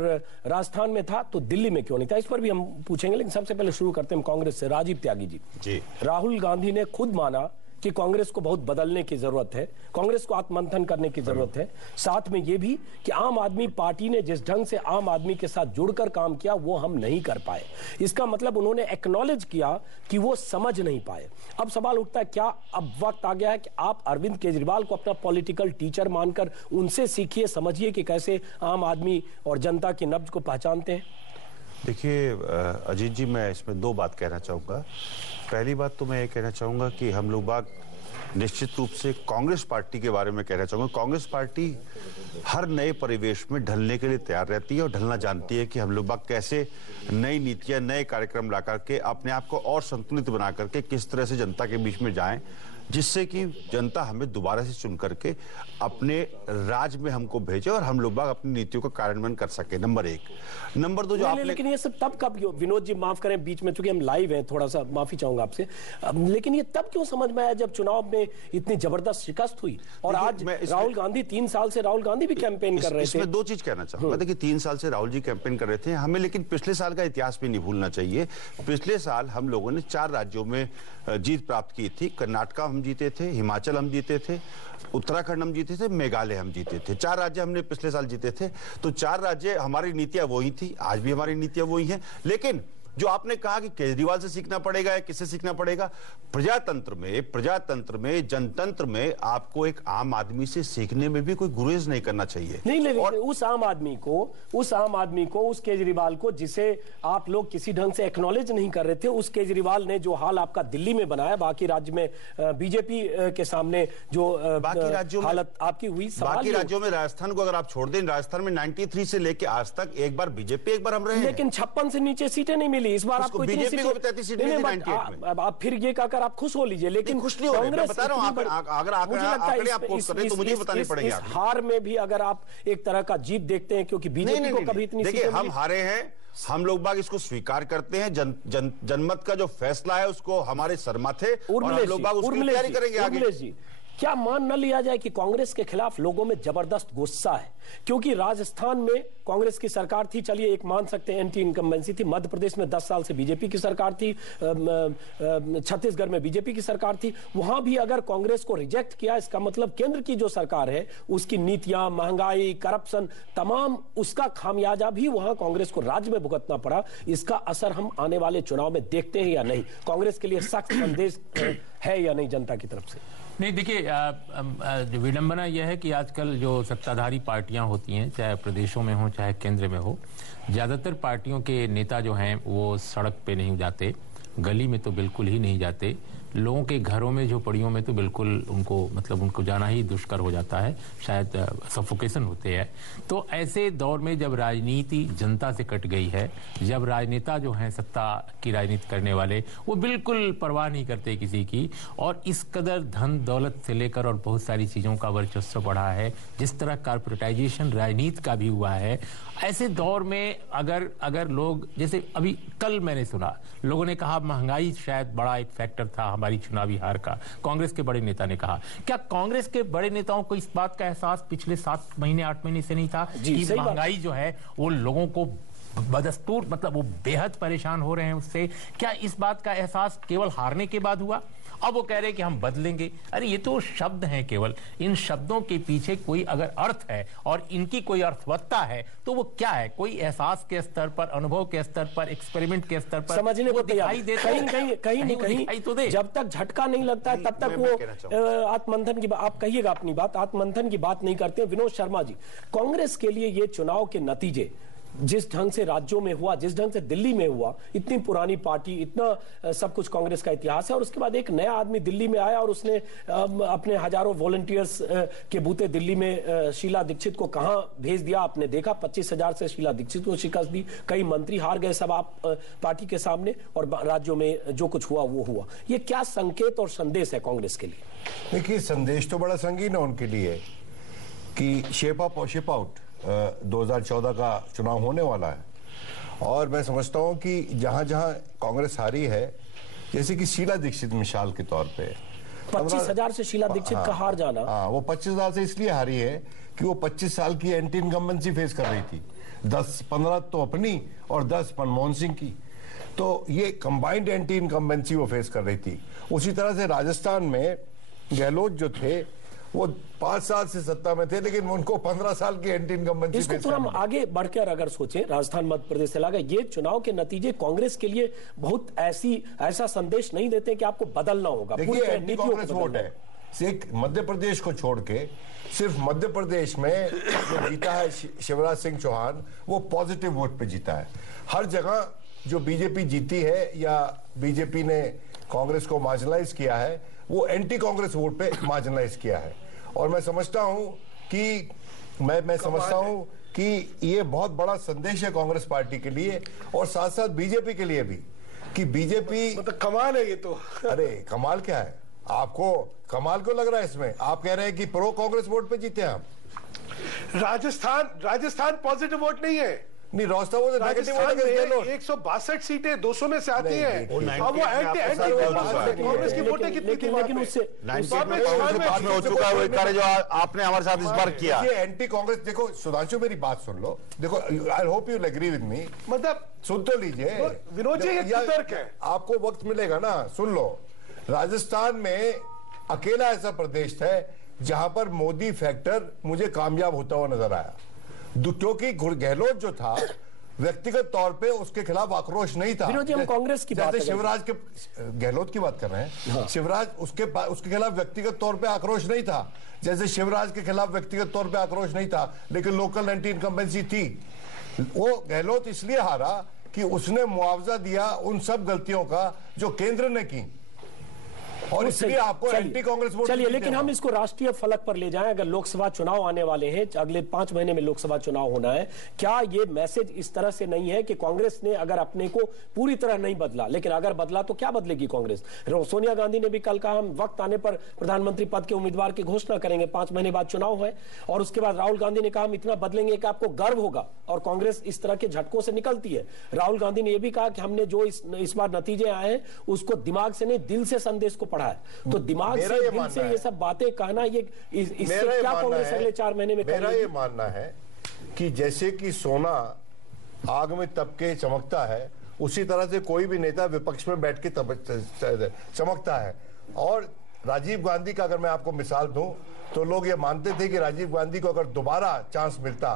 राजस्थान में था, तो दिल्ली में क्यों नहीं था? इस पर भी हम पूछेंगे। लेकिन सबसे पहले शुरू करते हैं कांग्रेस से। राजीव त्यागी जी, राहुल गांधी ने खुद माना कि कांग्रेस को बहुत बदलने की जरूरत है, कांग्रेस को आत्ममंथन करने की जरूरत है। साथ में ये भी कि आम आदमी पार्टी ने जिस ढंग से आम आदमी के साथ जुड़कर काम किया वो हम नहीं कर पाए। इसका मतलब उन्होंने एक्नॉलेज किया कि वो समझ नहीं पाए। अब सवाल उठता है, क्या अब वक्त आ गया है कि आप अरविंद केजरीवाल को अपना पॉलिटिकल टीचर मानकर उनसे सीखिए, समझिए कि कैसे आम आदमी और जनता की नब्ज को पहचानते हैं? देखिए अजीत जी, मैं इसमें 2 बात कहना चाहूँगा। पहली बात तो मैं ये कहना चाहूँगा कि हम लोग बाग निश्चित रूप से कांग्रेस पार्टी के बारे में कहना चाहूँगा। कांग्रेस पार्टी हर नए परिवेश में ढलने के लिए तैयार रहती है और ढलना जानती है कि हम लोग बाग कैसे नई नीतियाँ, नए कार्यक्रम ला करके अपने आप को और संतुलित बना करके किस तरह से जनता के बीच में जाएं, जिससे कि जनता हमें दोबारा से चुन करके अपने राज में हमको भेजे और हम लोग बाग अपनी नीतियों का कार्यान्वयन कर सके। नंबर 1। नंबर 2, जो आपने, लेकिन ये सब तब कब, विनोद जी माफ करें बीच में, चूंकि हम लाइव हैं, थोड़ा सा माफी चाहूंगा आपसे, लेकिन ये तब क्यों समझ में आया जब चुनाव में इतनी जबरदस्त शिकस्त हुई? और आज राहुल गांधी, 3 साल से राहुल गांधी भी कैंपेन कर रहे थे। इसमें 2 चीज कहना चाहूंगा। देखिए 3 साल से राहुल जी कैंपेन कर रहे थे, हमें लेकिन पिछले साल का इतिहास भी नहीं भूलना चाहिए। पिछले साल हम लोगों ने 4 राज्यों में जीत प्राप्त की थी। कर्नाटक हम जीते थे, हिमाचल हम जीते थे, उत्तराखंड हम जीते थे, मेघालय हम जीते थे। 4 राज्य हमने पिछले साल जीते थे। तो 4 राज्य हमारी नीतियां वही थी, आज भी हमारी नीतियां वही हैं। लेकिन जो आपने कहा कि केजरीवाल से सीखना पड़ेगा या किससे सीखना पड़ेगा, प्रजातंत्र में जनतंत्र में आपको एक आम आदमी से सीखने में भी कोई गुरेज नहीं करना चाहिए। नहीं, और उस आम आदमी को उस केजरीवाल को, जिसे आप लोग किसी ढंग से एक्नॉलेज नहीं कर रहे थे, उस केजरीवाल ने जो हाल आपका दिल्ली में बनाया, बाकी राज्य में बीजेपी के सामने जो बाकी राज्यों में हालत आपकी हुई, बाकी राज्यों में राजस्थान को अगर आप छोड़ दें, राजस्थान में 93 से लेके आज तक एक बार बीजेपी, एक बार हम रहे हैं, लेकिन 56 से नीचे सीटें नहीं मिली। इस बार आपको बीजेपी को 33 सीटें मिली 98 में। आप फिर ये कहकर आप खुश हो लीजिए, लेकिन खुश नहीं हो रहे, मैं बता रहा हूं। अगर आंकड़े आप पोस्ट कर रहे हैं तो मुझे बताने पड़ेंगे। हार में भी अगर आप एक तरह का जीत देखते हैं, क्योंकि बीजेपी को कभी इतनी देखिए, हम हारे हैं, हम लोग बाग इसको स्वीकार करते हैं। जनमत का जो फैसला है उसको हमारे सरमा थे और हम लोग बाग उसकी तैयारी करेंगे आगे। क्या मान न लिया जाए कि कांग्रेस के खिलाफ लोगों में जबरदस्त गुस्सा है? क्योंकि राजस्थान में कांग्रेस की सरकार थी, चलिए एक मान सकते हैं एंटी इनकम्बेंसी थी। मध्य प्रदेश में 10 साल से बीजेपी की सरकार थी, छत्तीसगढ़ में बीजेपी की सरकार थी। वहां भी अगर कांग्रेस को रिजेक्ट किया, इसका मतलब केंद्र की जो सरकार है उसकी नीतियां, महंगाई, करप्शन, तमाम उसका खामियाजा भी वहां कांग्रेस को राज्य में भुगतना पड़ा। इसका असर हम आने वाले चुनाव में देखते हैं या नहीं? कांग्रेस के लिए सख्त संदेश है या नहीं जनता की तरफ से? नहीं, देखिए विडंबना यह है कि आजकल जो सत्ताधारी पार्टियां होती हैं, चाहे प्रदेशों में हो चाहे केंद्र में हो, ज्यादातर पार्टियों के नेता जो हैं वो सड़क पे नहीं जाते, गली में तो बिल्कुल ही नहीं जाते, लोगों के घरों में झोपड़ियों में तो बिल्कुल उनको जाना ही दुष्कर हो जाता है, शायद सफोकेशन होते हैं। तो ऐसे दौर में जब राजनीति जनता से कट गई है, जब राजनेता जो हैं सत्ता की राजनीति करने वाले वो बिल्कुल परवाह नहीं करते किसी की, और इस कदर धन दौलत से लेकर और बहुत सारी चीजों का वर्चस्व बढ़ा है, जिस तरह कारपोरेटाइजेशन राजनीति का भी हुआ है, ऐसे दौर में अगर लोग, जैसे अभी कल मैंने सुना लोगों ने कहा महंगाई शायद बड़ा एक फैक्टर था हमारी चुनावी हार का, कांग्रेस के बड़े नेता ने कहा। क्या कांग्रेस के बड़े नेताओं को इस बात का एहसास पिछले 7 महीने 8 महीने से नहीं था कि महंगाई जो है वो लोगों को बदस्तूर, वो बेहद परेशान हो रहे हैं उससे? क्या इस बात का एहसास केवल हारने के बाद हुआ? अब वो कह रहे हैं कि हम बदलेंगे। अरे ये तो शब्द हैं केवल, इन शब्दों के पीछे कोई अगर अर्थ है और इनकी कोई अर्थवत्ता है तो वो क्या है? कोई एहसास के स्तर पर, अनुभव के स्तर पर, एक्सपेरिमेंट के स्तर पर समझने को दिखाई देता है। कहीं तो दे। जब तक झटका नहीं लगता है तब तक वो आत्ममंथन की बात, आप कहिएगा अपनी बात, आत्ममंथन की बात नहीं करते। विनोद शर्मा जी, कांग्रेस के लिए ये चुनाव के नतीजे जिस ढंग से राज्यों में हुआ, जिस ढंग से दिल्ली में हुआ, इतनी पुरानी पार्टी, इतना सब कुछ कांग्रेस का इतिहास है, और उसके बाद एक नया आदमी दिल्ली में आया और उसने अपने हजारों वॉलंटियर्स के बूते दिल्ली में शीला दीक्षित को कहां भेज दिया आपने देखा। 25,000 से शीला दीक्षित को शिकस्त दी, कई मंत्री हार गए सब आप पार्टी के सामने, और राज्यों में जो कुछ हुआ वो हुआ। ये क्या संकेत और संदेश है कांग्रेस के लिए? देखिए, संदेश तो बड़ा संगीन है उनके लिए कि शेप अप और शेप आउट 2014 का चुनाव होने वाला है, और मैं समझता हूं कि जहां जहां कांग्रेस हारी है, जैसे कि शीला दीक्षित मिसाल के तौर पे 25,000 से शीला दीक्षित का हार जाना, वो 25,000 से इसलिए हारी है कि वो 25 साल की एंटी इनकम्बेंसी फेस कर रही थी, 10-15 तो अपनी और 10 मनमोहन सिंह की, तो ये कंबाइंड एंटी इनकम्बेंसी वो फेस कर रही थी। उसी तरह से राजस्थान में गहलोत जो थे वो 5 साल से सत्ता में थे, लेकिन उनको 15 साल की एंटी इनकम्बेंसी। इसको थोड़ा हम आगे बढ़कर अगर सोचें, राजस्थान मध्य प्रदेश से लगा, ये चुनाव के नतीजे कांग्रेस के लिए बहुत ऐसा संदेश नहीं देते कि आपको बदलना होगा। देखिए, एंटी कांग्रेस वोट है, सिर्फ मध्य प्रदेश को छोड़ के, सिर्फ मध्य प्रदेश में जो जीता है शिवराज सिंह चौहान, वो पॉजिटिव वोट पे जीता है। हर जगह जो बीजेपी जीती है या बीजेपी ने कांग्रेस को मार्जिनलाइज किया है, वो एंटी कांग्रेस वोट पे मार्जिनलाइज किया है। और मैं समझता हूं कि मैं समझता हूं कि ये बहुत बड़ा संदेश है कांग्रेस पार्टी के लिए और साथ साथ बीजेपी के लिए भी, कि बीजेपी मतलब कमाल है ये तो। अरे कमाल क्या है, आपको कमाल क्यों लग रहा है इसमें? आप कह रहे हैं कि प्रो कांग्रेस वोट पे जीते आप। राजस्थान पॉजिटिव वोट नहीं है। नहीं, राजस्थान वो नेगेटिव वोट है। 162 सीटें 200 में से आती हैं। अब वो एंटी कांग्रेस की वोटें कितनी थी? लेकिन उससे 98 में हो चुका है वो कार्य जो आपने हमारे साथ इस बार किया। ये एंटी कांग्रेस, देखो सुधांशु मेरी बात सुन लो, देखो I hope you agree with me, मतलब सुन तो लीजिए विनोद जी, ये तर्क है, आपको वक्त मिलेगा ना, सुन लो। राजस्थान में अकेला ऐसा प्रदेश है जहां पर मोदी फैक्टर मुझे कामयाब होता हुआ नजर आया, क्योंकि गहलोत जो था व्यक्तिगत तौर पे उसके खिलाफ आक्रोश नहीं था। हम कांग्रेस की बात शिवराज के, गहलोत की बात कर रहे हैं। हाँ। शिवराज उसके खिलाफ व्यक्तिगत तौर पे आक्रोश नहीं था, जैसे शिवराज के खिलाफ व्यक्तिगत तौर पे आक्रोश नहीं था, लेकिन लोकल एंटी इनकम्बेंसी थी। वो गहलोत इसलिए हारा कि उसने मुआवजा दिया उन सब गलतियों का जो केंद्र ने की, और इसलिए आपको एंटी कांग्रेस वोट। चलिए, लेकिन हम इसको राष्ट्रीय फलक पर ले जाएं। अगर लोकसभा चुनाव आने वाले हैं, अगले 5 महीने में लोकसभा चुनाव होना है, क्या ये मैसेज इस तरह से नहीं है कि कांग्रेस ने अगर अपने को पूरी तरह नहीं बदला, लेकिन अगर बदला तो क्या बदलेगी कांग्रेस? सोनिया गांधी ने भी कल कहा हम वक्त आने पर प्रधानमंत्री पद के उम्मीदवार की घोषणा करेंगे, 5 महीने बाद चुनाव है। और उसके बाद राहुल गांधी ने कहा हम इतना बदलेंगे कि आपको गर्व होगा, और कांग्रेस इस तरह के झटकों से निकलती है। राहुल गांधी ने यह भी कहा कि हमने जो इस बार नतीजे आए हैं उसको दिमाग से नहीं, दिल से संदेश को पढ़ा है। तो दिमाग से, दिल से ये सब बातें कहना, ये इससे क्या कांग्रेस अगले 4 महीने में मेरा ये मानना है कि जैसे कि सोना आग में तप के चमकता है, उसी तरह से कोई भी नेता विपक्ष में बैठ के चमकता है। और राजीव गांधी का अगर मैं आपको मिसाल दूं, तो लोग ये मानते थे कि राजीव गांधी को अगर दोबारा चांस मिलता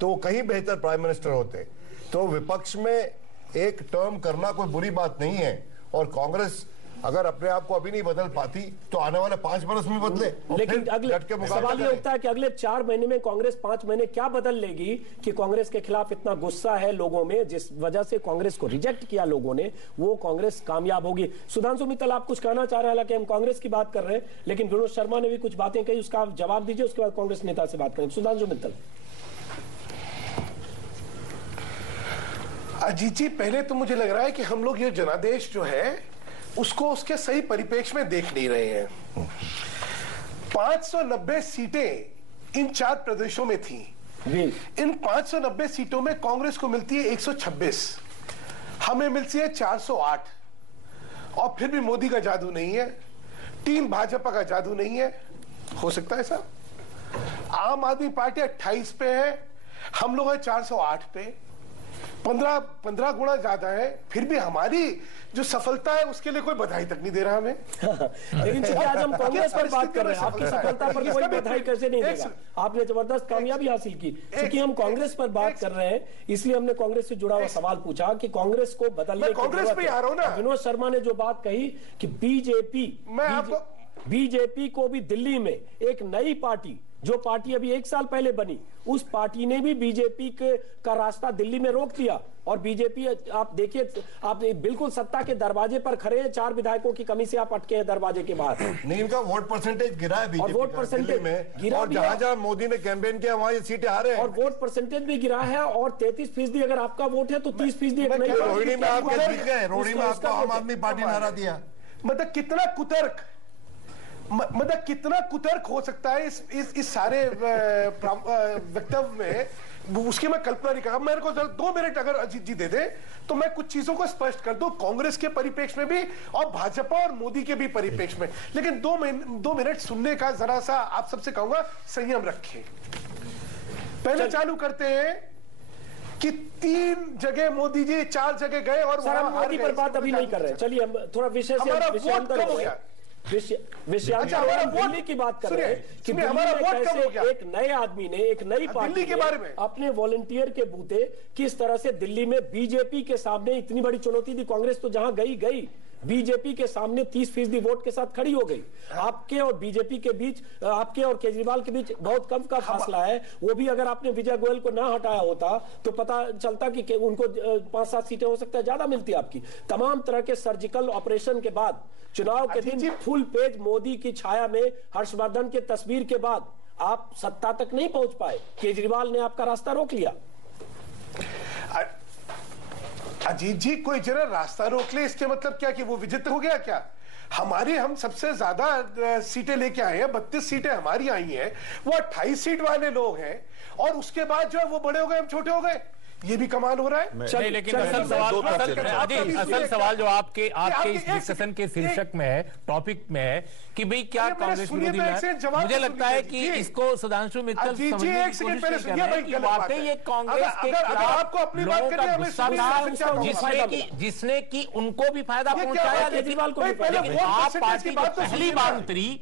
तो वो कहीं बेहतर प्राइम मिनिस्टर होते। तो विपक्ष में एक टर्म करना कोई बुरी बात नहीं है, और कांग्रेस अगर अपने आप को अभी नहीं बदल पाती तो आने वाले 5 वर्ष में बदले। लेकिन अगले सवाल ये उठता है कि अगले 4 महीने में कांग्रेस 5 महीने क्या बदल लेगी कि कांग्रेस के खिलाफ इतना गुस्सा है लोगों में, जिस वजह से कांग्रेस को रिजेक्ट किया लोगों ने, वो कांग्रेस कामयाब होगी। सुधांशु मित्तल, आप कुछ कहना चाह रहे हैं? हालांकि हम कांग्रेस की बात कर रहे हैं, लेकिन विनोद शर्मा ने भी कुछ बातें कही, उसका आप जवाब दीजिए, उसके बाद कांग्रेस नेता से बात करेंगे। सुधांशु मित्तल। अजीत जी, पहले तो मुझे लग रहा है कि हम लोग ये जनादेश जो है उसको उसके सही परिप्रेक्ष्य में देख नहीं रहे हैं। 590 सीटें इन 4 प्रदेशों में थी। इन 590 सीटों में कांग्रेस को मिलती है 126, हमें मिलती है 408, और फिर भी मोदी का जादू नहीं है, टीम भाजपा का जादू नहीं है। हो सकता है सर, आम आदमी पार्टी 28 पे है, हम लोग हैं 408 पे, 15 गुना ज्यादा है। फिर भी हमारी जो सफलता है उसके लिए कोई बधाई तक नहीं दे रहा हमें। लेकिन चूंकि आज हम कांग्रेस पर बात कर रहे हैं, आपकी सफलता पर कोई बधाई कैसे नहीं देगा? आपने जबरदस्त कामयाबी हासिल की। क्योंकि हम कांग्रेस पर बात कर रहे हैं, इसलिए हमने कांग्रेस से जुड़ा हुआ सवाल पूछा कि कांग्रेस को बदलने की जरूरत है। विनोद शर्मा ने जो बात कही कि बीजेपी को भी दिल्ली में एक नई पार्टी, जो पार्टी अभी 1 साल पहले बनी, उस पार्टी ने भी बीजेपी का रास्ता दिल्ली में रोक दिया। और बीजेपी, आप देखिए, आप बिल्कुल सत्ता के दरवाजे पर खड़े हैं, 4 विधायकों की कमी से आप अटके हैं दरवाजे के बाहर। नहीं, इनका वोट परसेंटेज गिरा है बीजेपी, और वोट परसेंटेज में गिरा, और जहां मोदी ने कैंपेन किया वहां ये सीटें हारे हैं, और वोट परसेंटेज भी गिरा है। और 33% अगर आपका वोट है तो 30% रोहिणी में आप जीत गए, रोहिणी में आपको आम आदमी पार्टी ने हरा दिया। मतलब कितना कुतर्क हो सकता है इस सारे वक्तव्य में, उसकी मैं कल्पना नहीं कर। मेरे को 2 मिनट अगर अजीत जी दे दे तो मैं कुछ चीजों को स्पष्ट कर दूं, कांग्रेस के परिप्रेक्ष्य में भी और भाजपा और मोदी के भी परिप्रेक्ष्य में। लेकिन 2 मिनट सुनने का जरा सा आप सबसे कहूंगा संयम रखें। पहले चालू करते हैं कि 3 जगह मोदी जी 4 जगह गए और वहां मोदी पर बात अभी नहीं कर रहे। चलिए हम थोड़ा विषय से विषयांतर हो गया, दिल्ली की बात कर रहे हैं कि एक नए आदमी ने, एक नई पार्टी के बारे में अपने वॉलंटियर के बूते किस तरह से दिल्ली में बीजेपी के सामने इतनी बड़ी चुनौती दी। कांग्रेस तो जहां गई बीजेपी के सामने 30% वोट के साथ खड़ी हो गई। आपके और बीजेपी के बीच, आपके और केजरीवाल के बीच बहुत कम का फासला है। वो भी अगर आपने विजय गोयल को ना हटाया होता तो पता चलता कि उनको 5-7 सीटें हो सकता है ज्यादा मिलती आपकी। तमाम तरह के सर्जिकल ऑपरेशन के बाद चुनाव के दिन फुल पेज मोदी की छाया में हर्षवर्धन के तस्वीर के बाद आप सत्ता तक नहीं पहुंच पाए। केजरीवाल ने आपका रास्ता रोक लिया। अजीत जी, कोई जरा रास्ता रोक ले, इसके मतलब क्या कि वो विजित हो गया क्या? हम सबसे ज्यादा सीटें लेके आए हैं, 32 सीटें हमारी आई हैं, वो 28 सीट वाले लोग हैं, और उसके बाद जो है वो बड़े हो गए, हम छोटे हो गए। ये भी कमाल हो रहा है। नहीं, लेकिन असल सवाल जो आपके इस डिस्कशन के शीर्षक में है, टॉपिक में है कि भाई क्या कांग्रेस विरोधी है। मुझे लगता है कि इसको सुधांशु मित्तल समझने की कोशिश कर रहे हैं कि वाकई ये कांग्रेस के खिलाफ लोगों का गुस्सा था, जिसने कि उनको भी फायदा पहुंचाया, लेकिन आप पार्टी को पहली बार उतरी,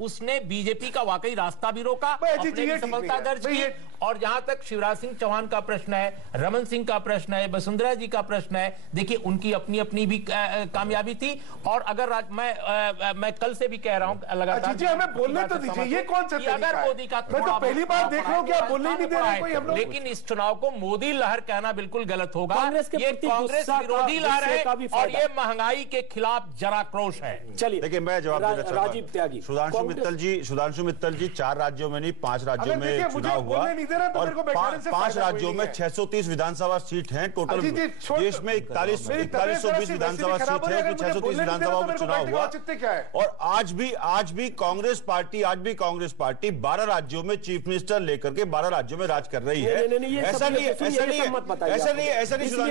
उसने बीजेपी का वाकई रास्ता भी रोका, अपनी सफलता दर्ज की। और जहां तक शिवराज सिंह चौहान का प्रश्न है, रमन सिंह का प्रश्न है, वसुंधरा जी का प्रश्न है, देखिए उनकी अपनी अपनी भी कामयाबी थी। और अगर मैं कल से भी कह रहा हूं लगातार, हमें बोलने तो दीजिए, ये कौन सा तरीका है? अगर मोदी का मैं तो पहली बार देख रहा हूं कि आप बोलने ही नहीं दे रहे कोई हम लोग। लेकिन इस चुनाव को मोदी लहर कहना बिल्कुल गलत होगा। ये कांग्रेस विरोधी लहर है और ये महंगाई के खिलाफ जराक्रोश है। चलिए देखिए, मैं जवाब देना चाहूंगा। राजीव त्यागी, सुधांशु मित्तल जी 4 राज्यों में नहीं 5 राज्यों में चुनाव हुआ, और 5 राज्यों में 630 विधानसभा सीट हैं टोटल। देश में 4120 विधानसभा सीट है, 630 विधानसभा में चुनाव हुआ। और आज भी कांग्रेस पार्टी 12 राज्यों में चीफ मिनिस्टर लेकर के 12 राज्यों में राज कर रही है। ऐसा नहीं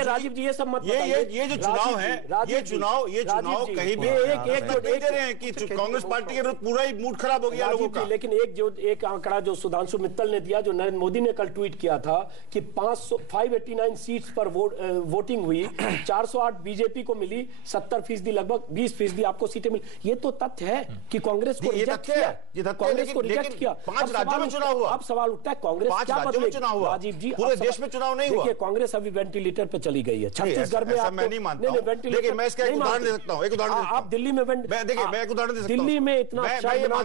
राजीव जी, ये सब मत ये जो चुनाव है, ये चुनाव कहीं भी दे रहे हैं कि कांग्रेस पार्टी के पूरा ही मूड खराब हो गया लोगों का। लेकिन एक आंकड़ा जो सुधांशु मित्तल ने दिया, जो नरेंद्र मोदी ने कल ट्वीट किया था कि 589 सीट्स पर वोटिंग हुई, 408 बीजेपी को मिली, 70% लगभग 20% आपको सीटें मिली। ये तो तथ्य है कि कांग्रेस को रिजेक्ट किया, कांग्रेस को रिजेक्ट किया। 5 राज्यों में चुनाव हुआ। अब सवाल उठता है कांग्रेस क्या बदलेगी? चुनाव हुआ राजीव जी, पूरे देश में चुनाव नहीं हुआ। देखिए कांग्रेस अभी वेंटिलेटर पे चली गई है छत्तीसगढ़ में। मैं नहीं मानता हूं, लेकिन मैं इसका एक उदाहरण दे सकता हूं। आप दिल्ली में देखिए, मैं एक उदाहरण दे सकता हूं। दिल्ली में इतना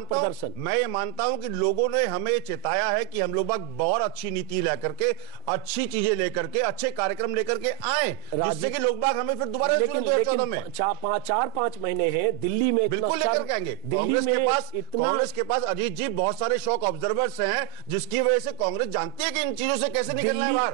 प्रदर्शन, मैं ये मानता हूं कि लोगों ने हमें चेताया है कि हम लोग बहुत अच्छी नीति लेकर के, अच्छी चीजें लेकर के, अच्छे कार्यक्रम लेकर के आए, जिससे कि लोग बाग हमें फिर दोबारा 2014 में 4-5 महीने हैं दिल्ली में बिल्कुल लेकर के आएंगे। कांग्रेस के पास अजीत जी बहुत सारे शॉक ऑब्जर्वर्स हैं, जिसकी वजह से कांग्रेस जानती है कि इन चीजों से कैसे निकलना है बाहर।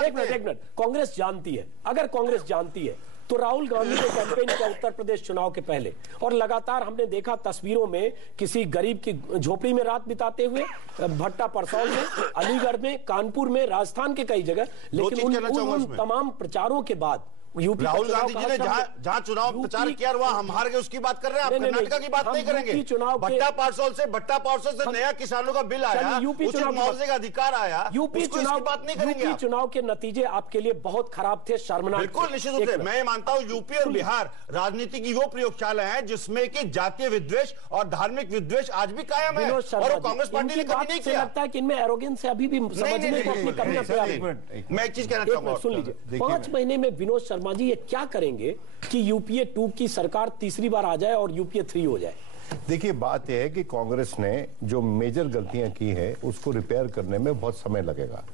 एक मिनट, कांग्रेस जानती है। अगर कांग्रेस जानती है तो राहुल गांधी ने कैंपेन किया उत्तर प्रदेश चुनाव के पहले, और लगातार हमने देखा तस्वीरों में किसी गरीब की झोपड़ी में रात बिताते हुए, भट्टा परसौल में, अलीगढ़ में, कानपुर में, राजस्थान के कई जगह। लेकिन उन तमाम प्रचारों के बाद राहुल गांधी जी ने जहां चुनाव प्रचार किया वहां हम हार गए, उसकी बात कर रहे हैं आप। कर्नाटक की बात नहीं करेंगे। भट्टा पार्सल से नया किसानों का बिल आया, उचित मुआवजे का अधिकार आया, यूपी चुनाव के नतीजे आपके लिए बहुत खराब थे, शर्मनाक। बिल्कुल निश्चित रूप से मैं मानता हूं यूपी और बिहार राजनीति की वो प्रयोगशाला है जिसमें कि जातीय विद्वेष और धार्मिक विद्वेष आज भी कायम है, और कांग्रेस पार्टी ने कभी नहीं किया। लगता है कि इनमें एरोगेंस है, अभी भी समझने को अपनी कमियां प्रयास। मैं एक चीज कहना चाहूंगा, सुन लीजिए। 5 महीने में विनोद शर्मा जी ये क्या करेंगे कि यूपीए 2 की सरकार तीसरी बार आ जाए और यूपीए 3 हो जाए? देखिए, बात यह है कि कांग्रेस ने जो मेजर गलतियां की है उसको रिपेयर करने में बहुत समय लगेगा।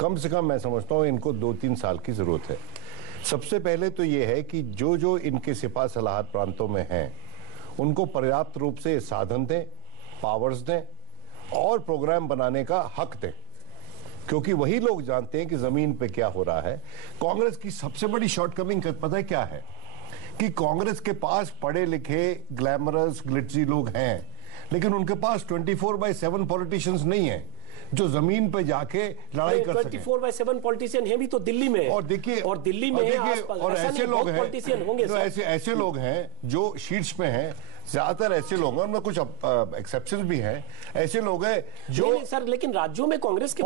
कम से कम मैं समझता हूं इनको 2-3 साल की जरूरत है। सबसे पहले तो यह है कि जो इनके सिपा सलाहत प्रांतों में हैं उनको पर्याप्त रूप से साधन दें, पावर्स दें और प्रोग्राम बनाने का हक दें, क्योंकि वही लोग जानते हैं कि जमीन पे क्या हो रहा है। कांग्रेस की सबसे बड़ी शॉर्टकमिंग पता है क्या है? कि कांग्रेस के पास पढ़े लिखे ग्लैमरस ग्लिटजी लोग हैं, लेकिन उनके पास 24/7 पॉलिटिशियंस नहीं है जो जमीन पे जाके लड़ाई कर सके। 24/7 पॉलिटिशियन है भी तो दिल्ली में। और देखिए, और दिल्ली में और ऐसे लोग हैं, पॉलिटिशियन होंगे, ऐसे लोग हैं जो शीर्ष पे हैं, ज्यादातर ऐसे लोग हैं, उनमें कुछ एक्सेप्शंस भी हैं, ऐसे लोग हैं जो नहीं, सर, लेकिन राज्यों में कांग्रेस के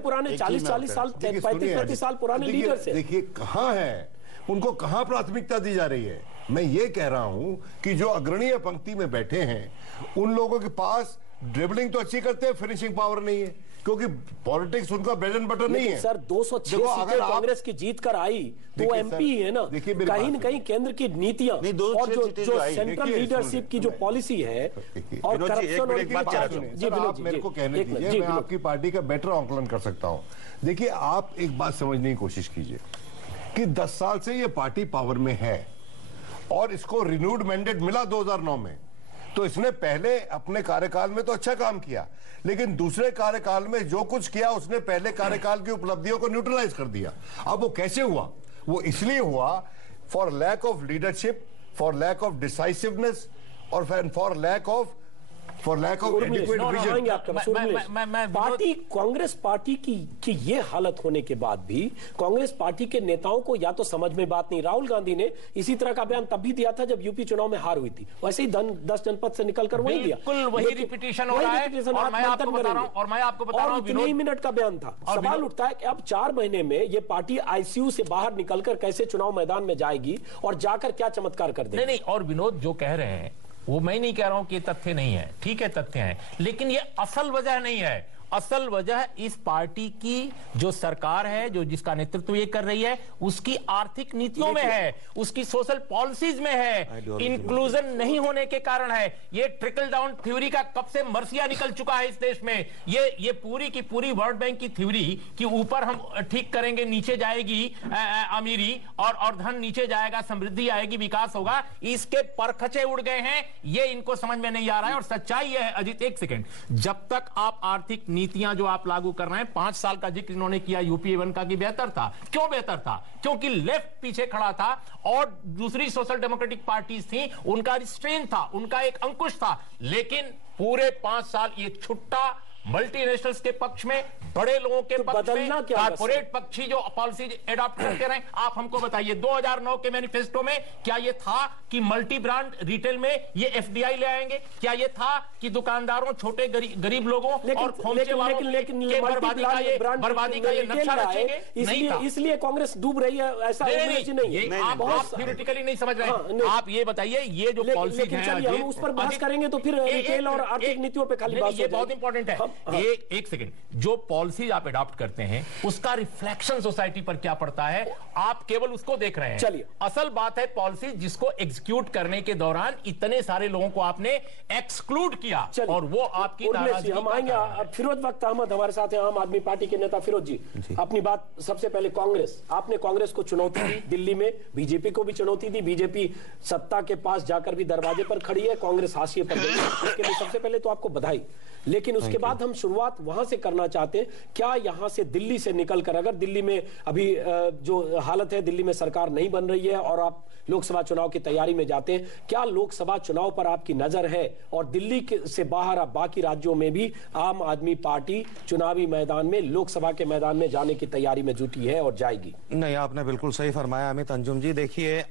पुराने 40 साल 35 साल पुराने लीडर्स हैं। देखिए कहां है, उनको कहां प्राथमिकता दी जा रही है। मैं ये कह रहा हूं कि जो अग्रणीय पंक्ति में बैठे हैं उन लोगों के पास ड्रिबलिंग तो अच्छी करते हैं, फिनिशिंग पावर नहीं है, क्योंकि पॉलिटिक्स उनका ब्रेड एंड बटर नहीं है। सर 206 सीटें कांग्रेस की जीत कर आई तो एमपी है ना, कहीं न कहीं केंद्र की नीतियां और जो सेंट्रल लीडरशिप की जो पॉलिसी है और करप्शन और मेरे को कहने दीजिए, मैं आपकी पार्टी का बेटर आंकलन कर सकता हूं। देखिए, आप एक बात समझने की कोशिश कीजिए कि 10 साल से ये पार्टी पावर में है और इसको रिन्यूड मैंडेट मिला 2009 में। तो इसने पहले अपने कार्यकाल में तो अच्छा काम किया, लेकिन दूसरे कार्यकाल में जो कुछ किया उसने पहले कार्यकाल की उपलब्धियों को न्यूट्रलाइज कर दिया। अब वो कैसे हुआ? वो इसलिए हुआ for lack of leadership, for lack of decisiveness और for lack of adequate vision. Party, Congress party की ये हालत होने के बाद भी कांग्रेस पार्टी के नेताओं को या तो समझ में बात नहीं। राहुल गांधी ने इसी तरह का बयान तब भी दिया था जब यूपी चुनाव में हार हुई थी, वैसे ही 10 जनपद से निकलकर वही दिया, बिल्कुल वही रिपीटिशन हो रहा है। और मैं आपको बता रहा हूं इतने ही मिनट का बयान था। सवाल उठता है कि अब 4 महीने में ये पार्टी आईसीयू से बाहर निकलकर कैसे चुनाव मैदान में जाएगी और जाकर क्या चमत्कार कर देगी। नहीं, और विनोद जो कह रहे हैं वो मैं नहीं कह रहा हूं कि ये तथ्य नहीं है, ठीक है तथ्य हैं, लेकिन ये असल वजह नहीं है। असल वजह इस पार्टी की जो सरकार है, जो जिसका नेतृत्व ये कर रही है, उसकी आर्थिक नीतियों में है, उसकी सोशल पॉलिसीज में है, इंक्लूजन नहीं होने के कारण है। ये ट्रिकल डाउन थ्योरी का कब से मरसिया निकल चुका है इस देश में। ये पूरी की पूरी वर्ल्ड बैंक की थ्योरी कि ऊपर हम ठीक करेंगे, नीचे जाएगी अमीरी और धन नीचे जाएगा, समृद्धि आएगी, विकास होगा, इसके परखचे उड़ गए हैं। ये इनको समझ में नहीं आ रहा है। और सच्चाई है अजीत, एक सेकेंड, जब तक आप आर्थिक नीतियां जो आप लागू कर रहे हैं, 5 साल का जिक्र इन्होंने किया यूपीए 1 का कि बेहतर था। क्यों बेहतर था? क्योंकि लेफ्ट पीछे खड़ा था और दूसरी सोशल डेमोक्रेटिक पार्टीज थी, उनका रिस्ट्रेन था, उनका एक अंकुश था। लेकिन पूरे 5 साल ये छुट्टा मल्टीनेशनल्स के पक्ष में, बड़े लोगों के पक्ष में, कारपोरेट पक्षी जो पॉलिसी एडॉप्ट करते रहे। आप हमको बताइए 2009 के मैनिफेस्टो में क्या ये था कि मल्टी ब्रांड रिटेल में ये एफडीआई ले आएंगे? क्या ये था कि दुकानदारों, छोटे गरीब लोगों और खोमचे वालों के बर्बादी का ये नक्शा रचेंगे? इसलिए कांग्रेस डूब रही है, ऐसा नहीं। आप थ्योरेटिकली नहीं समझ रहे हैं। आप ये बताइए, ये जो पॉलिसी है, उस पर बहस करेंगे तो फिर रिटेल और आर्थिक नीतियों पर खाली बात। ये बहुत इंपॉर्टेंट है। एक सेकंड, जो पॉलिसी आप एडॉप्ट करते हैं उसका रिफ्लेक्शन सोसाइटी पर क्या पड़ता है, आप केवल उसको देख रहे हैं। चलिए, असल बात है पॉलिसी जिसको एग्जीक्यूट करने के दौरान इतने सारे लोगों को आपने एक्सक्लूड किया और वो आपकी नाराजगी। हम आएंगे। फिरोज वक्त अहमद हमारे साथ हैं, आम आदमी पार्टी के नेता। फिरोज जी, अपनी बात सबसे पहले कांग्रेस, आपने कांग्रेस को चुनौती दी दिल्ली में, बीजेपी को भी चुनौती दी। बीजेपी सत्ता के पास जाकर भी दरवाजे पर खड़ी है, कांग्रेस हाशिए पर गई। इसके लिए सबसे पहले तो आपको बधाई। लेकिन उसके बाद हम शुरुआत वहां से करना चाहते हैं। क्या यहां से दिल्ली से निकलकर, अगर दिल्ली में अभी जो हालत है, दिल्ली में सरकार नहीं बन रही है और आप लोकसभा चुनाव की तैयारी में जाते हैं, क्या लोकसभा चुनाव पर आपकी नजर है? और दिल्ली से बाहर आप बाकी राज्यों में भी आम आदमी पार्टी चुनावी मैदान में, लोकसभा के मैदान में जाने की तैयारी में जुटी है और जाएगी? नहीं, आपने बिल्कुल सही फरमाया अमित अंजुम जी। देखिए,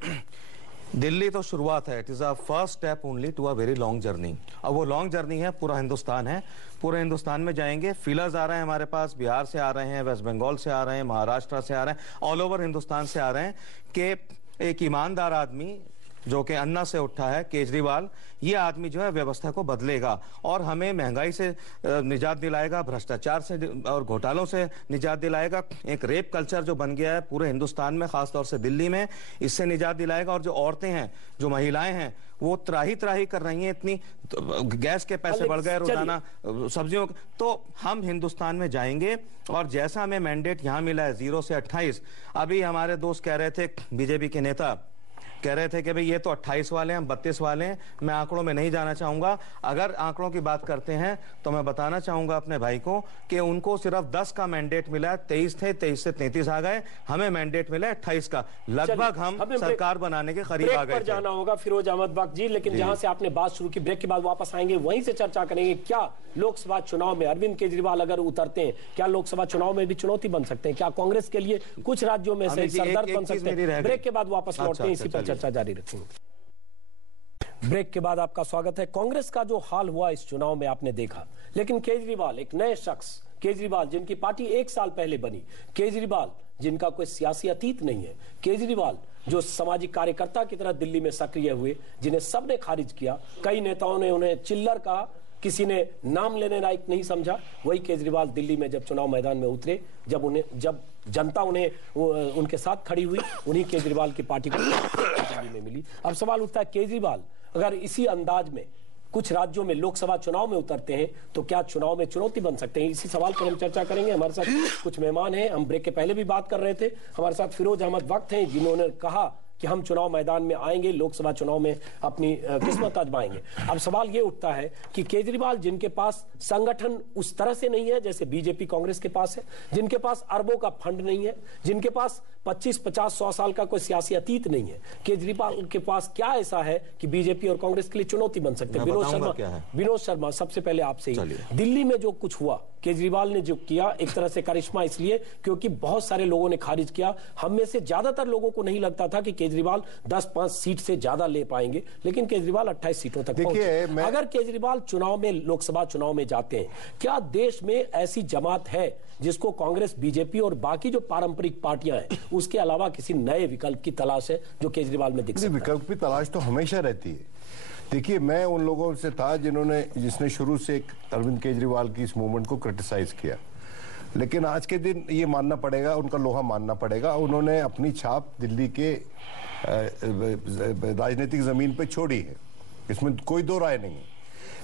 दिल्ली तो शुरुआत है, it is a first step only to a very long journey. अब वो लॉन्ग जर्नी है, पूरा हिंदुस्तान है, पूरे हिंदुस्तान में जाएंगे। फीलर्स आ रहे हैं हमारे पास, बिहार से आ रहे हैं, वेस्ट बंगाल से आ रहे हैं, महाराष्ट्र से आ रहे हैं, ऑल ओवर हिंदुस्तान से आ रहे हैं कि एक ईमानदार आदमी जो कि अन्ना से उठा है, केजरीवाल, ये आदमी जो है व्यवस्था को बदलेगा और हमें महंगाई से निजात दिलाएगा, भ्रष्टाचार से और घोटालों से निजात दिलाएगा। एक रेप कल्चर जो बन गया है पूरे हिंदुस्तान में, खासतौर से दिल्ली में, इससे निजात दिलाएगा। और जो औरतें हैं, जो महिलाएं हैं, वो त्राही कर रही हैं, इतनी गैस के पैसे बढ़ गए, रोजाना सब्जियों। तो हम हिंदुस्तान में जाएंगे और जैसा हमें मैंडेट यहाँ मिला है 0 से 28, अभी हमारे दोस्त कह रहे थे, बीजेपी के नेता कह रहे थे कि भाई ये तो 28 वाले हैं, 32 वाले हैं। मैं आंकड़ों में नहीं जाना चाहूंगा। अगर आंकड़ों की बात करते हैं तो मैं बताना चाहूंगा अपने भाई को कि उनको सिर्फ 10 का मैंडेट मिला है, 23 थे, 23 से 33 आ गए, हमें मैंडेट मिला है 28 का। लगभग हम सरकार बनाने के करीब आ गए। जाना होगा फिरोज अहमद वक्त जी, लेकिन जहां से आपने बात शुरू की, ब्रेक के बाद वापस आएंगे, वहीं से चर्चा करेंगे। क्या लोकसभा चुनाव में अरविंद केजरीवाल अगर उतरते हैं, क्या लोकसभा चुनाव में भी चुनौती बन सकते हैं? क्या कांग्रेस के लिए कुछ राज्यों में से सरदर्द बन सकते हैं? ब्रेक के बाद वापस लौटते हैं, इसी पर चर्चा जारी रखेंगे। ब्रेक के बाद आपका स्वागत है। कांग्रेस का जो हाल हुआ इस चुनाव में आपने देखा, लेकिन केजरीवाल, एक नए शख्स, केजरीवाल जिनकी पार्टी 1 साल पहले बनी, केजरीवाल जिनका कोई सियासी अतीत नहीं है, केजरीवाल जो सामाजिक कार्यकर्ता की तरह दिल्ली में सक्रिय हुए, जिन्हें सबने खारिज किया, कई नेताओं ने उन्हें चिल्लर कहा, किसी ने नाम लेने लायक नहीं समझा, वही केजरीवाल दिल्ली में जब चुनाव मैदान में उतरे, जब जनता उनके साथ खड़ी हुई, उन्हीं केजरीवाल की पार्टी को दिल्ली में मिली। अब सवाल उठता है, केजरीवाल अगर इसी अंदाज में कुछ राज्यों में लोकसभा चुनाव में उतरते हैं तो क्या चुनाव में चुनौती बन सकते हैं? इसी सवाल पर हम चर्चा करेंगे। हमारे साथ कुछ मेहमान हैं, हम ब्रेक के पहले भी बात कर रहे थे। हमारे साथ फिरोज अहमद वक्त हैं, जिन्होंने कहा कि हम चुनाव मैदान में आएंगे, लोकसभा चुनाव में अपनी किस्मत आजमाएंगे। अब सवाल ये उठता है कि केजरीवाल जिनके पास संगठन उस तरह से नहीं है जैसे बीजेपी कांग्रेस के पास है, जिनके पास अरबों का फंड नहीं है, जिनके पास 25, 50, 100 साल का कोई सियासी अतीत नहीं है, केजरीवाल के पास क्या ऐसा है कि बीजेपी और कांग्रेस के लिए चुनौती बन सकते हैं? विनोद शर्मा, सबसे पहले आपसे ही, दिल्ली में जो कुछ हुआ, केजरीवाल ने जो किया, एक तरह से करिश्मा इसलिए क्योंकि बहुत सारे लोगों ने खारिज किया। हम में से ज्यादातर लोगों को नहीं लगता था कि केजरीवाल 10-5 सीट से ज्यादा ले पाएंगे, लेकिन केजरीवाल 28 सीटों तक पहुंचे। अगर केजरीवाल चुनाव में, लोकसभा चुनाव में जाते हैं, क्या देश में ऐसी जमात है जिसको कांग्रेस, बीजेपी और बाकी जो पारंपरिक पार्टियां हैं उसके अलावा किसी नए विकल्प की तलाश है जो केजरीवाल में दिख सकता है? विकल्प की तलाश तो हमेशा रहती है। देखिए, मैं उन लोगों से था जिसने शुरू से अरविंद केजरीवाल की इस मूवमेंट को क्रिटिसाइज किया, लेकिन आज के दिन ये मानना पड़ेगा, उनका लोहा मानना पड़ेगा, उन्होंने अपनी छाप दिल्ली के राजनीतिक जमीन पे छोड़ी है, इसमें कोई दो राय नहीं है।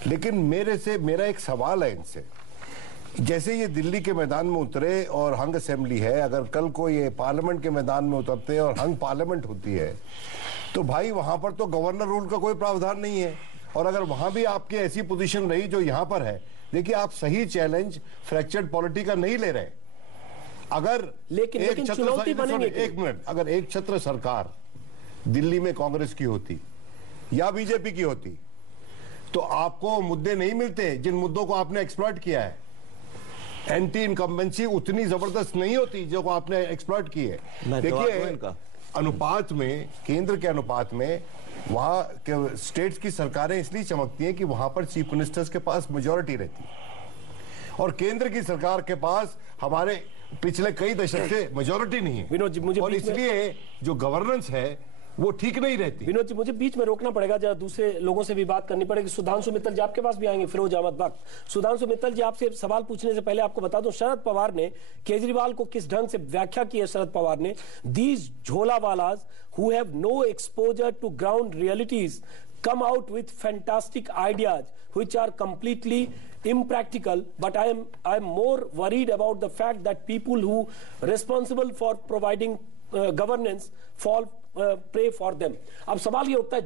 लेकिन मेरा एक सवाल है इनसे, जैसे ये दिल्ली के मैदान में उतरे और हंग असेंबली है, अगर कल को ये पार्लियामेंट के मैदान में उतरते हैं और हंग पार्लियामेंट होती है, तो भाई वहां पर तो गवर्नर रूल का कोई प्रावधान नहीं है। और अगर वहां भी आपकी ऐसी पोजीशन रही जो यहां पर है, देखिए आप सही चैलेंज फ्रैक्चर्ड पॉलिटी का नहीं ले रहे। अगर लेकिन एक मिनट, अगर एक छत्र सरकार दिल्ली में कांग्रेस की होती या बीजेपी की होती तो आपको मुद्दे नहीं मिलते जिन मुद्दों को आपने एक्सप्लॉइट किया है। एंटी इनकम्बेंसी उतनी जबरदस्त नहीं होती जो आपने एक्सप्लॉइट की है। देखिए, अनुपात में, केंद्र के अनुपात में वहां के स्टेट्स की सरकारें इसलिए चमकती हैं कि वहां पर चीफ मिनिस्टर्स के पास मेजॉरिटी रहती है, और केंद्र की सरकार के पास हमारे पिछले कई दशक से मेजॉरिटी नहीं है। विनोद जी, मुझे और इसलिए जो गवर्नेंस है वो ठीक नहीं रहती। विनोद जी, मुझे बीच में रोकना पड़ेगा, जरा दूसरे लोगों से भी बात करनी पड़ेगी। सुधांशु मित्तल जी आपके पास भी आएंगे, फिरोज अहमद वक्त। सुधांशु मित्तल जी, आपसे सवाल पूछने से पहले आपको बता दूं, शरद पवार ने केजरीवाल को किस ढंग से व्याख्या की है। शरद पवार ने, these jholawalas who have no exposure to ground realities come out with fantastic ideas which are completely impractical, but I am more worried about the fact that people who responsible for providing governance fall prey for them. अब सवाल ये उठता है,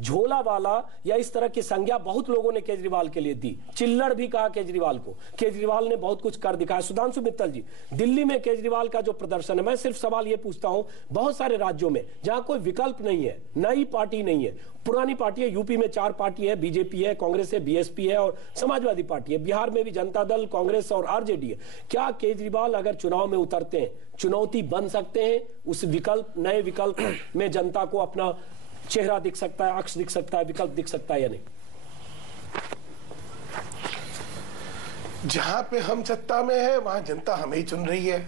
झोला वाला या इस तरह की संज्ञा बहुत लोगों ने केजरीवाल के लिए दी, चिल्लड़ भी कहा केजरीवाल को। केजरीवाल ने बहुत कुछ कर दिखाया। सुधांशु मित्तल जी, दिल्ली में केजरीवाल का जो प्रदर्शन है, मैं सिर्फ सवाल ये पूछता हूं, बहुत सारे राज्यों में जहां कोई विकल्प नहीं है, नई पार्टी नहीं है, पुरानी पार्टी है, यूपी में 4 पार्टी है, बीजेपी है, कांग्रेस है, बीएसपी है और समाजवादी पार्टी है, बिहार में भी जनता दल, कांग्रेस और आरजेडी है। क्या केजरीवाल अगर चुनाव में उतरते हैं चुनौती बन सकते हैं? उस विकल्प, नए विकल्प में जनता को अपना चेहरा दिख सकता है, अक्ष दिख सकता है, विकल्प दिख सकता है या नहीं? जहां पे हम सत्ता में है वहां जनता हमें ही चुन रही है,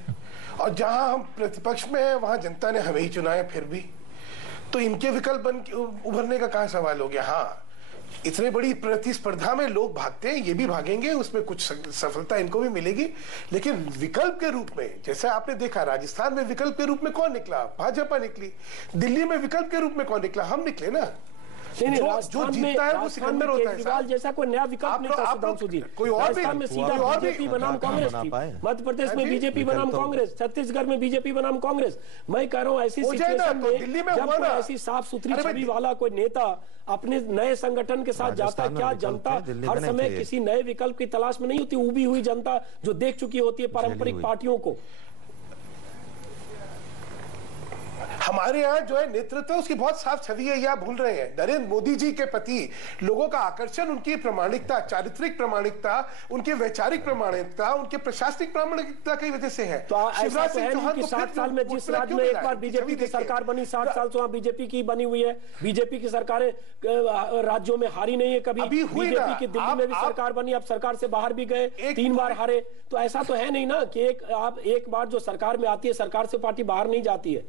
और जहां हम प्रतिपक्ष में है वहां जनता ने हमें ही चुना है फिर भी, तो इनके विकल्प उभरने का कहां सवाल हो गया। हाँ, इतनी बड़ी प्रतिस्पर्धा में लोग भागते हैं, ये भी भागेंगे, उसमें कुछ सफलता इनको भी मिलेगी, लेकिन विकल्प के रूप में, जैसे आपने देखा राजस्थान में विकल्प के रूप में कौन निकला? भाजपा निकली। दिल्ली में विकल्प के रूप में कौन निकला? हम निकले ना। जो जीतता है वो सिकंदर होता है। केजरीवाल जैसा कोई नया विकल्प नहीं था सुधांशु जी। राजस्थान में सीधा बीजेपी बनाम कांग्रेस थी, मध्य प्रदेश में बीजेपी बनाम कांग्रेस, छत्तीसगढ़ में बीजेपी बनाम कांग्रेस। मैं कह रहा हूँ ऐसी सिचुएशन में जब कोई ऐसी साफ सुथरी छवि वाला कोई नेता अपने नए संगठन के साथ जाता है, क्या जनता हर समय किसी नए विकल्प की तलाश में नहीं होती? उबी हुई जनता जो देख चुकी होती है पारंपरिक पार्टियों को। हमारे यहाँ जो है नेतृत्व, उसकी बहुत साफ छवि है, यह भूल रहे हैं। नरेंद्र मोदी जी के प्रति लोगों का आकर्षण उनकी प्रामाणिकता, चारित्रिक प्रामाणिकता, उनकी वैचारिक प्रामाणिकता, उनके प्रशासनिक प्रामाणिकता की वजह से है। तो शिवराज सिंह चौहान को 60 साल में जिस राज्य में एक बार बीजेपी की सरकार बनी, 60 साल से वहां बीजेपी की बनी हुई है, बीजेपी की सरकारें राज्यों में हारी नहीं है कभी। बीजेपी की दिल्ली में भी सरकार बनी, अब सरकार से बाहर भी गए, 3 बार हारे। तो ऐसा तो है नहीं ना कि आप एक बार जो सरकार में आती है, सरकार से पार्टी बाहर नहीं जाती है।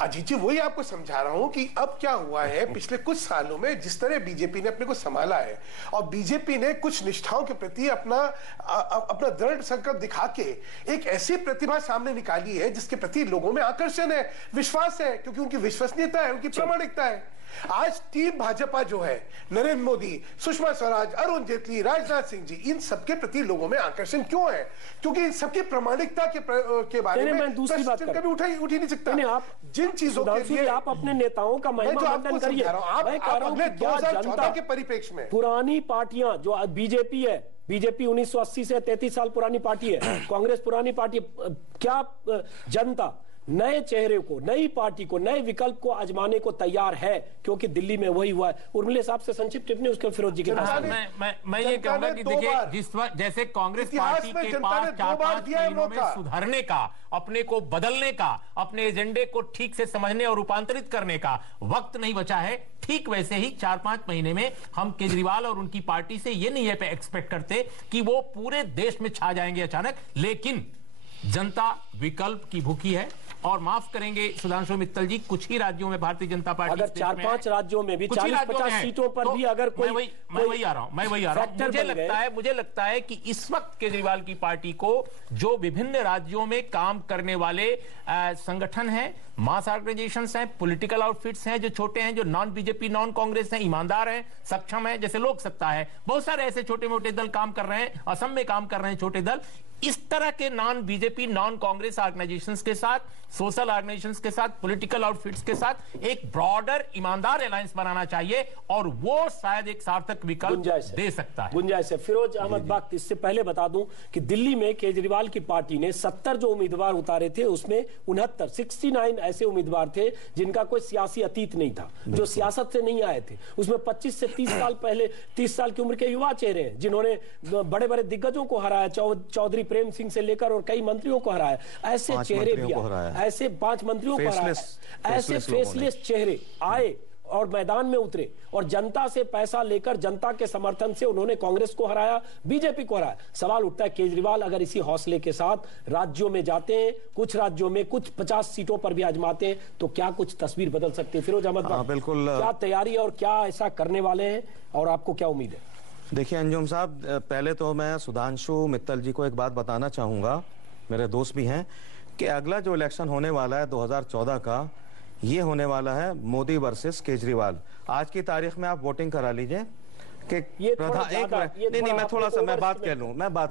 अजीत जी वही आपको समझा रहा हूं कि अब क्या हुआ है पिछले कुछ सालों में जिस तरह बीजेपी ने अपने को संभाला है और बीजेपी ने कुछ निष्ठाओं के प्रति अपना दृढ़ संकल्प दिखा के एक ऐसी प्रतिभा सामने निकाली है जिसके प्रति लोगों में आकर्षण है, विश्वास है, क्योंकि उनकी विश्वसनीयता है, उनकी प्रामाणिकता है। आज टीम भाजपा जो है, नरेंद्र मोदी, सुषमा स्वराज, अरुण जेटली, राजनाथ सिंह जी, इन सबके प्रति लोगों में आकर्षण क्यों है? क्योंकि इन सबकी प्रामाणिकता के बारे में दूसरी बात कभी उठ ही नहीं सकता। आप जिन चीजों के लिए आप अपने नेताओं का महिमा मंडन करिए, आप अगले 2014 के परिप्रेक्ष्य में पुरानी पार्टियां जो बीजेपी है, बीजेपी 1980 से 33 साल पुरानी पार्टी है, कांग्रेस पुरानी पार्टी, क्या जनता नए चेहरे को, नई पार्टी को, नए विकल्प को आजमाने को तैयार है? क्योंकि दिल्ली में वही हुआ है। उर्मिला साहब से संक्षिप्त टिप्पणी, उसके फिरोज जी के पास। मैं ये कहूंगा कि देखिए, जिस वक्त जैसे कांग्रेस पार्टी के पास 4-5 महीनों में सुधरने का, अपने को बदलने का, अपने एजेंडे को ठीक से समझने और रूपांतरित करने का वक्त नहीं बचा है, ठीक वैसे ही 4-5 महीने में हम केजरीवाल और उनकी पार्टी से ये नहीं एक्सपेक्ट करते कि वो पूरे देश में छा जाएंगे अचानक। लेकिन जनता विकल्प की भूखी है। और माफ करेंगे सुधांशु मित्तल जी, कुछ ही राज्यों में भारतीय जनता पार्टी अगर 4-5 राज्यों में भी 40-50 सीटों पर भी अगर कोई, मैं वही आ रहा हूं। मुझे लगता है कि इस वक्त केजरीवाल की पार्टी को जो विभिन्न राज्यों में काम करने वाले संगठन हैं, मास ऑर्गेनाइजेशंस हैं, पॉलिटिकल आउटफिट्स हैं, जो छोटे हैं, जो नॉन बीजेपी, नॉन कांग्रेस हैं, ईमानदार हैं, सक्षम हैं, जैसे लोक सत्ता है, बहुत सारे ऐसे छोटे मोटे दल काम कर रहे हैं, असम में काम कर रहे हैं छोटे दल। इस तरह के non BJP, non Congress organisations के साथ, सोशल ऑर्गेनाइजेशंस के साथ, पॉलिटिकल आउटफिट्स के साथ एक ब्रॉडर ईमानदार अलायंस बनाना चाहिए और वो शायद एक सार्थक विकल्प दे सकता है। गुंजाइश है। फिरोज अहमद बख्त, इससे पहले बता दूं कि दिल्ली में केजरीवाल की पार्टी ने 70 जो उम्मीदवार उतारे थे, उसमें 69 ऐसे उम्मीदवार थे जिनका कोई सियासी अतीत नहीं था, जो सियासत से नहीं आए थे। उसमें 25 से 30 साल पहले, 30 साल की उम्र के युवा चेहरे हैं जिन्होंने बड़े बड़े दिग्गजों को हराया, चौधरी प्रेम सिंह से लेकर और कई मंत्रियों को हराया। ऐसे चेहरे भी ऐसे 5 मंत्रियों को हराया, ऐसे फेसलेस चेहरे आए और मैदान में उतरे और जनता से पैसा लेकर, जनता के समर्थन से उन्होंने कांग्रेस को हराया, बीजेपी को हराया। सवाल उठता है, केजरीवाल अगर इसी हौसले के साथ राज्यों में जाते हैं, कुछ राज्यों में कुछ 50 सीटों पर भी आजमाते हैं, तो क्या कुछ तस्वीर बदल सकती है? फिरोज अहमद, बिल्कुल, क्या तैयारी और क्या ऐसा करने वाले हैं और आपको क्या उम्मीद है? देखिए अंजुम साहब, पहले तो मैं सुधांशु मित्तल जी को एक बात बताना चाहूंगा, मेरे दोस्त भी हैं, कि अगला जो इलेक्शन होने वाला है 2014 का, ये होने वाला है मोदी वर्सेस केजरीवाल। आज की तारीख में आप वोटिंग करा लीजिए कि प्रधान, एक नहीं, मैं थोड़ा सा मैं बात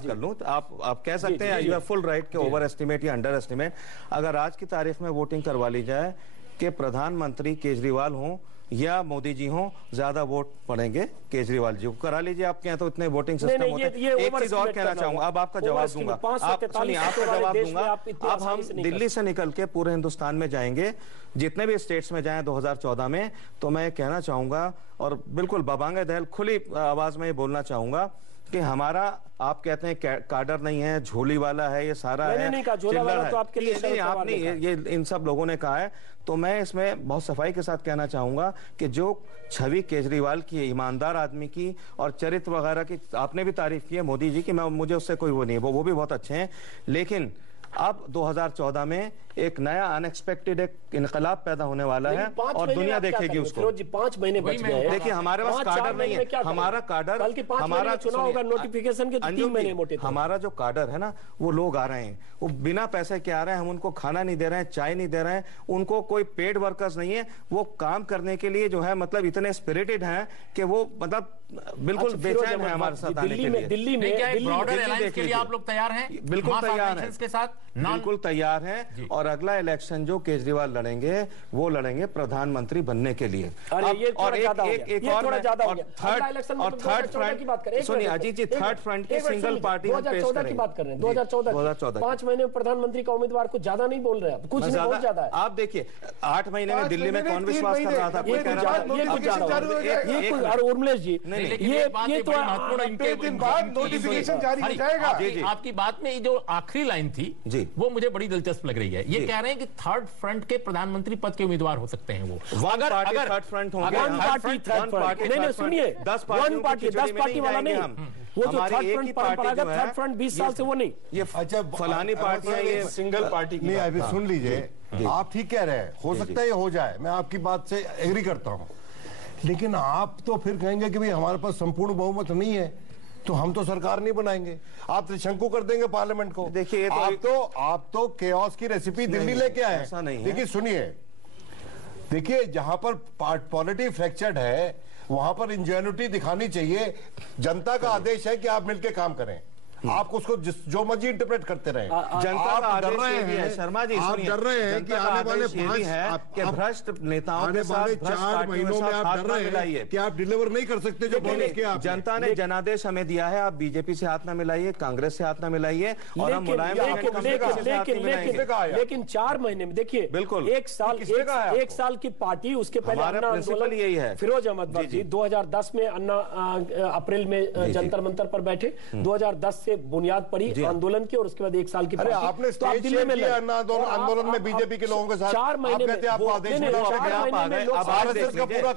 कर लूं, आप कह सकते हैं, यू हैव फुल राइट के ओवर एस्टिमेट या अंडर एस्टिमेट। अगर आज की तारीख में वोटिंग करवा ली जाए कि प्रधानमंत्री केजरीवाल हों या मोदी जी हों, ज्यादा वोट पड़ेंगे केजरीवाल जी को। करा लीजिए, आप कहें तो इतने वोटिंग सिस्टम होते हैं। एक चीज और कहना चाहूंगा, अब आपका जवाब दूंगा, आपका जवाब दूंगा। अब हम दिल्ली से निकल के पूरे हिंदुस्तान में जाएंगे, जितने भी स्टेट्स में जाएं 2014 में, तो मैं कहना चाहूंगा और बिल्कुल बबांगे दहल खुली आवाज में बोलना चाहूंगा कि हमारा, आप कहते हैं काडर नहीं है, झोली वाला है, ये सारा है, नहीं कहा, झोला वाला तो आपके लिए आपने ये इन सब लोगों ने कहा है। तो मैं इसमें बहुत सफाई के साथ कहना चाहूंगा कि जो छवि केजरीवाल की, ईमानदार आदमी की और चरित्र वगैरह की आपने भी तारीफ की है मोदी जी की, मैं मुझे उससे कोई वो नहीं है, वो भी बहुत अच्छे हैं। लेकिन अब 2014 में एक नया अनएक्सपेक्टेड एक इनकलाब पैदा होने वाला है और दुनिया देखेगी उसको। 5 महीने बच गए। देखिए, हमारे पास काडर नहीं है, हमारा काडर, हमारा चुनाव होगा, नोटिफिकेशन के 3 महीने मोटे। हमारा जो काडर है ना, वो लोग आ रहे हैं, वो बिना पैसे के आ रहे हैं, हम उनको खाना नहीं दे रहे हैं, चाय नहीं दे रहे हैं, उनको कोई पेड वर्कर्स नहीं है, वो काम करने के लिए जो है मतलब इतने स्पिरिटेड हैं कि वो मतलब बिल्कुल बेचैन है हमारे साथ आने के लिए। दिल्ली में ब्रॉडर अलायंस के लिए आप लोग तैयार हैं? बिल्कुल तैयार हैं, के साथ बिल्कुल तैयार हैं। और अगला इलेक्शन जो केजरीवाल लड़ेंगे, वो लड़ेंगे प्रधानमंत्री बनने के लिए। और थर्ड फ्रंट की बात करें, सुनिए अजीत जी, थर्ड फ्रंट की सिंगल पार्टी 2014 की बात कर रहे हैं, 2014 5 महीने में प्रधानमंत्री का उम्मीदवार कुछ ज्यादा नहीं बोल रहे हैं, कुछ नहीं, बहुत ज्यादा है। आप देखिए, 8 महीने में दिल्ली में कौन विश्वास कर रहा था? कोई कह रहा था। और उर्मिलेश जी, ये तो महत्वपूर्ण बाद नोटिफिकेशन जारी हो जाएगा। आपकी बात में जो आखिरी लाइन थी, वो मुझे बड़ी दिलचस्प लग रही है। ये कह रहे हैं कि थर्ड फ्रंट के प्रधानमंत्री पद के उम्मीदवार हो सकते हैं वो। अगर थर्ड फ्रंट होंगे, नहीं सुनिए, 10 पार्टी वाला नहीं, वो जो थर्ड फ्रंट परंपरागत थर्ड फ्रंट 20 साल से वो नहीं, ये अच्छा फलानी पार्टियां ये सिंगल पार्टी की नहीं। अभी सुन लीजिए, आप ठीक कह रहे हैं, हो सकता है ये हो जाए, मैं आपकी बात से एग्री करता हूं, लेकिन आप तो फिर कहेंगे कि भाई हमारे पास संपूर्ण बहुमत नहीं है तो हम तो सरकार नहीं बनाएंगे, आप त्रिशंकु कर देंगे पार्लियामेंट को। देखिए आप तो केओस की रेसिपी दिल्ली लेके आए। ऐसा नहीं है। देखिए सुनिए, देखिए जहां पर पॉलिटी फ्रैक्चर्ड है वहां पर इंजेन्युटी दिखानी चाहिए। जनता का आदेश है कि आप मिलकर काम करें, आप उसको जो मर्जी इंटरप्रेट करते रहे। जनता का आदेश है शर्मा जी, आप डर रहे हैं कि आने वाले 5 भ्रष्ट नेताओं के साथ 4 महीनों में आप डर रहे हैं कि आप डिलीवर नहीं कर सकते जो बोले कि आप। जनता ने जनादेश हमें दिया है, आप बीजेपी से हाथ ना मिलाइए, कांग्रेस से हाथ ना मिलाइए, और हम मुलायम लेकिन 4 महीने में देखिए बिल्कुल 1 साल की पार्टी, उसके पहले हमारा प्रिंसिपल यही है। फिरोज अहमद जी 2010 में अन्ना अप्रैल में जंतर मंतर पर बैठे, 2010 से बुनियाद पड़ी आंदोलन की, और उसके बाद 1 साल की अरे आपने स्टेज शेयर किया आंदोलन में बीजेपी के लोगों के साथ। 4 महीने में आपको आदेश मिला, पूरा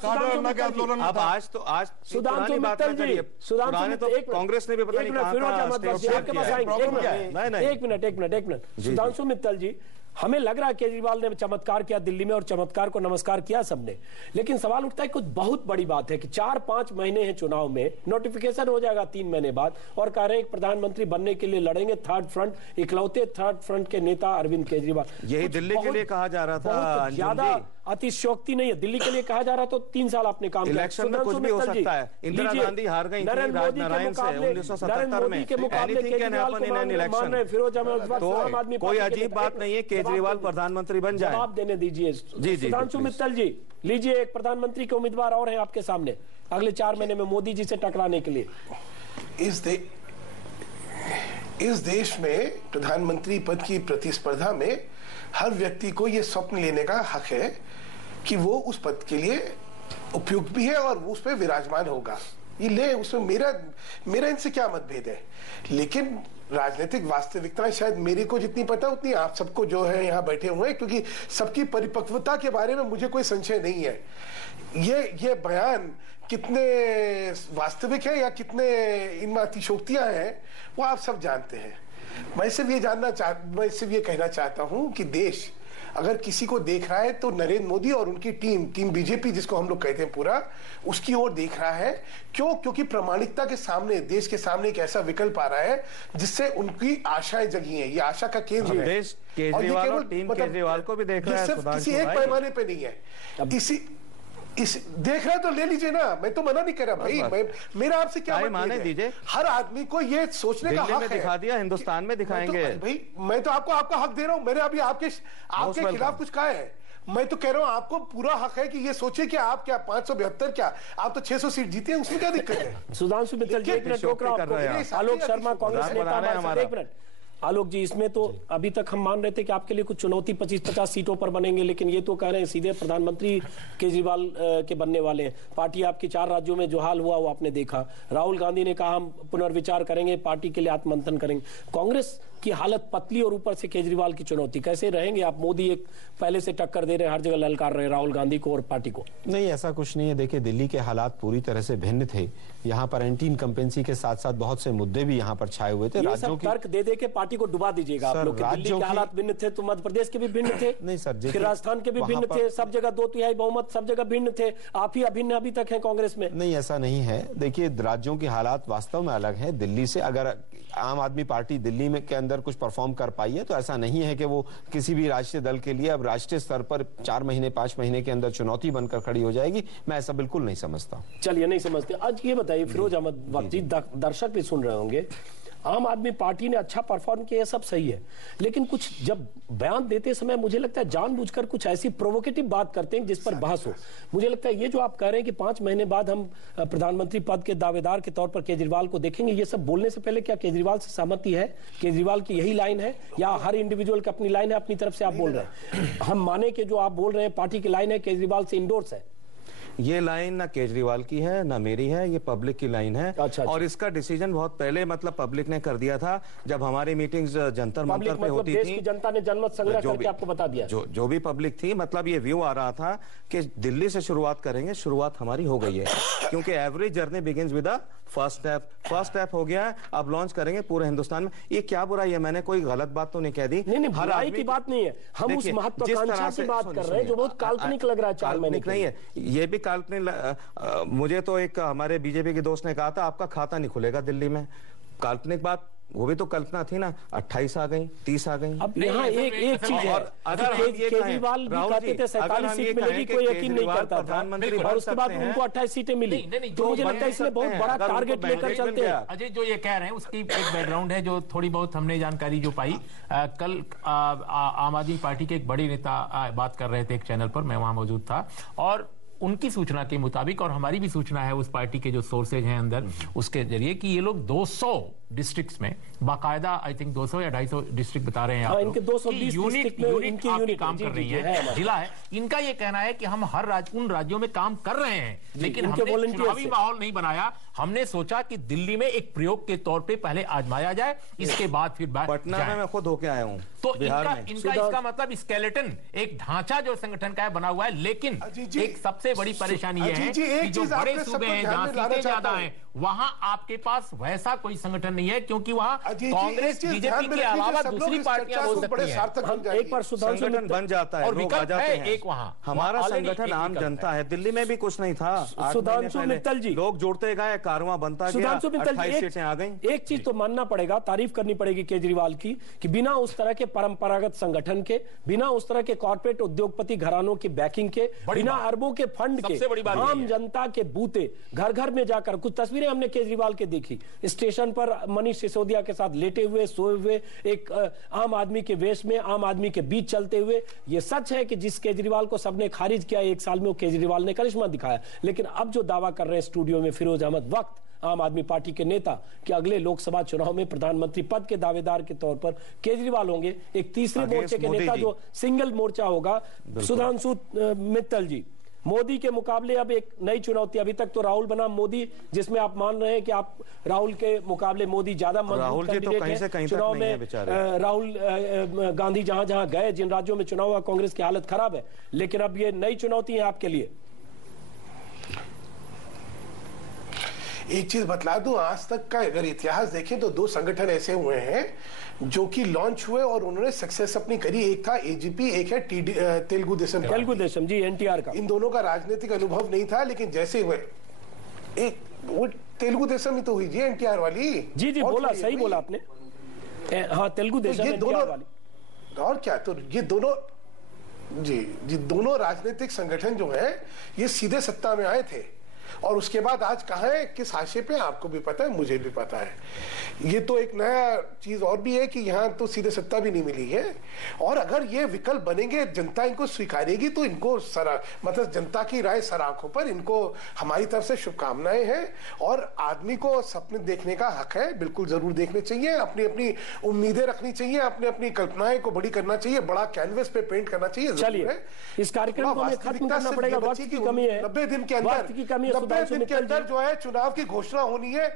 आंदोलन में था। आज सुधांशु मित्तल जी, कांग्रेस ने भी पता नहीं एक मिनट सुधांशु मित्तल जी, हमें लग रहा है केजरीवाल ने चमत्कार किया दिल्ली में, और चमत्कार को नमस्कार किया सबने, लेकिन सवाल उठता है कुछ बहुत बड़ी बात है कि 4-5 महीने हैं चुनाव में, नोटिफिकेशन हो जाएगा 3 महीने बाद, और कह रहे हैं प्रधानमंत्री बनने के लिए लड़ेंगे थर्ड फ्रंट, इकलौते थर्ड फ्रंट के नेता अरविंद केजरीवाल। यही दिल्ली के लिए कहा जा रहा था, ज्यादा अतिशयोक्ति नहीं है, दिल्ली के लिए कहा जा रहा तो 3 साल आपने काम किया। इलेक्शन में कुछ भी हो सकता है, इंदिरा गांधी हार गई नरेंद्र मोदी के मुकाबले केजरीवाल को मान रहे फिरोज अहमद, तो कोई अजीब बात नहीं है, केजरीवाल प्रधानमंत्री बन जाए। जवाब देने दीजिए सुधांशु मित्तल जी, लीजिए एक प्रधानमंत्री के उम्मीदवार और हैं आपके सामने अगले 4 महीने में मोदी जी से टकराने के लिए। इस देश में प्रधानमंत्री पद की प्रतिस्पर्धा में हर व्यक्ति को यह स्वप्न लेने का हक है कि वो उस पद के लिए उपयुक्त भी है और वो उस पर विराजमान होगा। ये ले, उसमें मेरा इनसे क्या मतभेद है, लेकिन राजनीतिक वास्तविकताएं शायद मेरे को जितनी पता उतनी आप सबको जो है यहाँ बैठे हुए हैं, क्योंकि सबकी परिपक्वता के बारे में मुझे कोई संशय नहीं है। ये बयान कितने वास्तविक है या कितने इनमें अतिशोक्तियां हैं वो आप सब जानते हैं। मैं सिर्फ ये कहना चाहता हूं कि देश अगर किसी को देख रहा है तो नरेंद्र मोदी और उनकी टीम बीजेपी जिसको हम लोग कहते हैं पूरा, उसकी ओर देख रहा है। क्योंकि प्रामाणिकता के सामने, देश के सामने एक ऐसा विकल्प आ रहा है जिससे उनकी आशाएं जगी हैं। ये आशा का केंद्र है। देश केजरीवाल और टीम केजरीवाल को भी देख रहा है, सिर्फ किसी एक पैमाने पे नहीं है। इस देख रहा है तो ले लीजिए ना, मैं तो मना नहीं कर रहा भाई। मेरा आपसे क्या माने दीजिए, हर आदमी को ये सोचने का हक है। दिखा दिया, हिंदुस्तान में दिखाएंगे भाई। मैं तो आपको आपका हक दे रहा हूं। मैंने अभी आपके खिलाफ कुछ कहा है? मैं तो कह रहा हूं आपको पूरा हक है कि ये सोचे कि आप क्या 572 क्या, आप तो 600 सीट जीते हैं, उसमें क्या दिक्कत है? सुधांशु मित्तल जी, आलोक शर्मा कांग्रेस नेता, 1 मिनट आलोक जी, इसमें तो अभी तक हम मान रहे थे कि आपके लिए कुछ चुनौती 25-50 सीटों पर बनेंगे, लेकिन ये तो कह रहे हैं सीधे प्रधानमंत्री केजरीवाल के बनने वाले हैं। पार्टी आपकी 4 राज्यों में जो हाल हुआ वो आपने देखा। राहुल गांधी ने कहा हम पुनर्विचार करेंगे, पार्टी के लिए आत्ममंथन करेंगे। कांग्रेस की हालत पतली और ऊपर से केजरीवाल की चुनौती, कैसे रहेंगे आप? मोदी एक पहले से टक्कर दे रहे, हर जगह ललकार रहे राहुल गांधी को और पार्टी को। नहीं, ऐसा कुछ नहीं है। देखिए, दिल्ली के हालात पूरी तरह से भिन्न थे। यहाँ पर एंटी इनकम्पेंसी के साथ साथ बहुत से मुद्दे भी यहाँ पर छाए हुए थे। राज्यों की तर्क दे के पार्टी को डुबा दीजिएगा आप लोग। दिल्ली के हालात भिन्न थे तो मध्य प्रदेश के भी भिन्न थे। नहीं सर, फिर राजस्थान के भी भिन्न थे, सब जगह 2/3 बहुमत, सब जगह भिन्न थे। आप ही अभिन्न अभी तक है कांग्रेस में। नहीं, ऐसा नहीं है। देखिए, राज्यों के हालात वास्तव में अलग है। दिल्ली से अगर आम आदमी पार्टी दिल्ली में के अंदर कुछ परफॉर्म कर पाई है तो ऐसा नहीं है कि वो किसी भी राष्ट्रीय दल के लिए अब राष्ट्रीय स्तर पर 4 महीने 5 महीने के अंदर चुनौती बनकर खड़ी हो जाएगी। मैं ऐसा बिल्कुल नहीं समझता। चलिए, नहीं समझते। आज ये बताइए फिरोज अहमद वक्ती, दर्शक भी सुन रहे होंगे, आम आदमी पार्टी ने अच्छा परफॉर्म किया, सब सही है, लेकिन कुछ जब बयान देते समय मुझे लगता है जानबूझकर कुछ ऐसी प्रोवोकेटिव बात करते हैं जिस पर बहस हो। मुझे लगता है ये जो आप कह रहे हैं कि 5 महीने बाद हम प्रधानमंत्री पद के दावेदार के तौर पर केजरीवाल को देखेंगे, ये सब बोलने से पहले क्या केजरीवाल से सहमति है? केजरीवाल की यही लाइन है या हर इंडिविजुअल की अपनी लाइन है? अपनी तरफ से आप बोल रहे हैं, हम माने कि जो आप बोल रहे हैं पार्टी की लाइन है, केजरीवाल से इंडोर्स है। ये लाइन ना केजरीवाल की है ना मेरी है, ये पब्लिक की लाइन है। और इसका डिसीजन बहुत पहले मतलब पब्लिक ने कर दिया था, जब हमारी मीटिंग्स जंतर मंतर पे होती देश थी। की जनता ने जनमत संग्रह करके आपको बता दिया। जो भी पब्लिक थी, मतलब ये व्यू आ रहा था कि दिल्ली से शुरुआत करेंगे, शुरुआत हमारी हो गई है क्योंकि every journey begins with first step. First step हो गया है, अब लॉन्च करेंगे पूरे हिंदुस्तान में। ये क्या बुराई है? मैंने कोई गलत बात तो नहीं कह दी। नहीं, बुराई की बात नहीं है, हम उस महत्वाकांक्षा की बात कर रहे हैं जो बहुत काल्पनिक लग रहा है। काल्पनिक नहीं है, ये भी काल्पनिक। मुझे तो एक हमारे बीजेपी के दोस्त ने कहा था आपका खाता नहीं खुलेगा दिल्ली में। काल्पनिक बात, वो भी तो कल्पना थी ना। 28 आ गई, 30 आ गई। अब यहाँ एक चीज है, अगर केजरीवाल भी कहते थे 47 सीट मिलेगी, कोई यकीन नहीं करता था, और उसके बाद उनको 28 सीटें मिली। तो मुझे लगता है इसलिए बहुत बड़ा टारगेट लेकर चलते हैं। अजय जो ये कह रहे हैं उसकी एक बैकग्राउंड है जो थोड़ी बहुत हमने जानकारी जो पाई। कल आम आदमी पार्टी के एक बड़े नेता बात कर रहे थे एक चैनल पर, मैं वहां मौजूद था, और उनकी सूचना के मुताबिक, और हमारी भी सूचना है उस पार्टी के जो सोर्सेज हैं अंदर, उसके जरिए कि ये लोग 200 डिस्ट्रिक्ट्स में बाकायदा, आई थिंक 200 या 250 डिस्ट्रिक्ट बता रहे हैं आप, इनके 220 यूनिट आपकी काम कर रही है, जिला है। इनका ये कहना है कि हम हर उन राज्यों में काम कर रहे हैं, लेकिन हमने चुनावी माहौल नहीं बनाया। हमने सोचा कि दिल्ली में एक प्रयोग के तौर पे पहले आजमाया जाए, इसके बाद फिर पटना में मैं खुद होके आया हूँ। तो इनका इसका मतलब स्केलेटन, एक ढांचा जो संगठन का है बना हुआ है, लेकिन एक सबसे बड़ी परेशानी यह है कि जो बड़े सूबे हैं जहां सीटें ज्यादा हैं, वहां आपके पास वैसा कोई संगठन नहीं है, क्योंकि वहां कांग्रेस बीजेपी के अलावा दूसरी पार्टियां हो सकती हैं। एक बार संगठन बन जाता है, और विकल्प है एक वहां। हमारा संगठन आम जनता है, दिल्ली में भी कुछ नहीं था। सुधांशु मित्तल जी, लोग जुड़ते गए, कारवां बनता गया, 28 सीटें आ गई। एक चीज तो मानना पड़ेगा, तारीफ करनी पड़ेगी केजरीवाल की, कि बिना उस तरह के परंपरागत संगठन के, बिना उस तरह के कॉर्पोरेट उद्योगपति घरानों की बैकिंग के, बिना अरबों के फंड के, आम जनता के बूते घर घर में जाकर, कुछ तस्वीरें हमने केजरीवाल के देखी, स्टेशन पर मनीष सिसोदिया के साथ लेटे हुए, सोए हुए, एक आम आदमी के वेश में, आम आदमी के बीच चलते हुए। ये सच है कि जिस केजरीवाल को सबने खारिज किया एक साल में, वो केजरीवाल ने करिश्मा दिखाया। लेकिन अब जो दावा कर रहे हैं स्टूडियो में फिरोज अहमद वक्त, आम आदमी पार्टी के नेता, कि अगले लोकसभा चुनाव में प्रधानमंत्री पद के दावेदार के तौर पर केजरीवाल होंगे, एक तीसरे मोर्चे के नेता जो सिंगल मोर्चा होगा। सुधांशु मित्तल जी, मोदी के मुकाबले अब एक नई चुनौती, अभी तक तो राहुल बनाम मोदी, जिसमें आप मान रहे हैं कि आप राहुल के मुकाबले मोदी ज्यादा मजबूत कैंडिडेट है चुनाव में। राहुल गांधी जहां जहां गए, जिन राज्यों में चुनाव हुआ, कांग्रेस की हालत खराब है, लेकिन अब ये नई चुनौती है आपके लिए। एक चीज बतला दूं, आज तक का अगर इतिहास देखें तो 2 संगठन ऐसे हुए हैं जो कि लॉन्च हुए और उन्होंने सक्सेस अपनी करी। एक था एजीपी, एक है तेलुगु देशम जी, एनटीआर का। इन दोनों का राजनीतिक अनुभव नहीं था, लेकिन जैसे हुए वो तेलुगु देशम ही तो हुई जी, एनटीआर वाली। जी बोला, सही बोला आपने। हाँ, तेलुगु देशम, ये दोनों वाली। और क्या, तो ये दोनों जी दोनों राजनीतिक संगठन जो है ये सीधे सत्ता में आए थे, और उसके बाद आज कहां है, किस हाशिए पे, आपको भी पता है, मुझे भी पता है। ये तो एक नया चीज और भी है कि यहाँ तो सीधे सत्ता भी नहीं मिली है, और अगर ये विकल्प बनेंगे, जनता इनको स्वीकारेगी, तो इनको मतलब जनता की राय सर आंखों पर, इनको हमारी तरफ से शुभकामनाएं हैं। और आदमी को सपने देखने का हक है, बिल्कुल जरूर देखने चाहिए, अपनी अपनी उम्मीदें रखनी चाहिए, अपनी अपनी कल्पनाएं को बड़ी करना चाहिए, बड़ा कैनवस पे पेंट करना चाहिए। चलिए, इस कार्यक्रम को हमें खत्म करना पड़ेगा, वक्त की कमी है, 90 दिन के अंदर, 90 दिन के अंदर जो है चुनाव की घोषणा होनी है।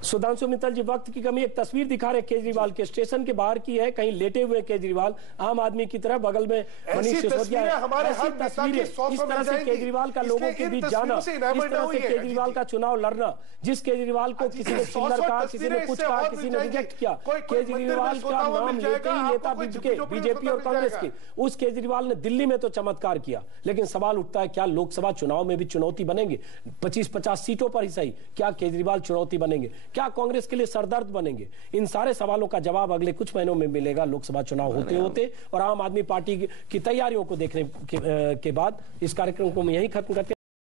सुधांशु मित्तल जी, वक्त की कमी, एक तस्वीर दिखा रहे केजरीवाल के, स्टेशन के बाहर की है, कहीं लेटे हुए केजरीवाल आम आदमी की तरह, बगल में मनीष सिसोदिया है। ऐसी तस्वीरें, इस तरह से केजरीवाल का लोगों के बीच जाना, इस तरह से केजरीवाल का चुनाव लड़ना, जिस केजरीवाल को किसी ने चिल्लर कहा, किसी ने कुछ कहा, किसी ने रिजेक्ट किया, केजरीवाल का नाम लेते ही नेता बिके बीजेपी और कांग्रेस की, उस केजरीवाल ने दिल्ली में तो चमत्कार किया। लेकिन सवाल उठता है, क्या लोकसभा चुनाव में भी चुनौती बनेंगे? 25-50 सीटों पर ही सही, क्या केजरीवाल चुनौती बनेंगे? क्या कांग्रेस के लिए सरदर्द बनेंगे? इन सारे सवालों का जवाब अगले कुछ महीनों में मिलेगा, लोकसभा चुनाव होते होते। और आम आदमी पार्टी की तैयारियों को देखने के बाद इस कार्यक्रम को हम यहीं खत्म करते हैं।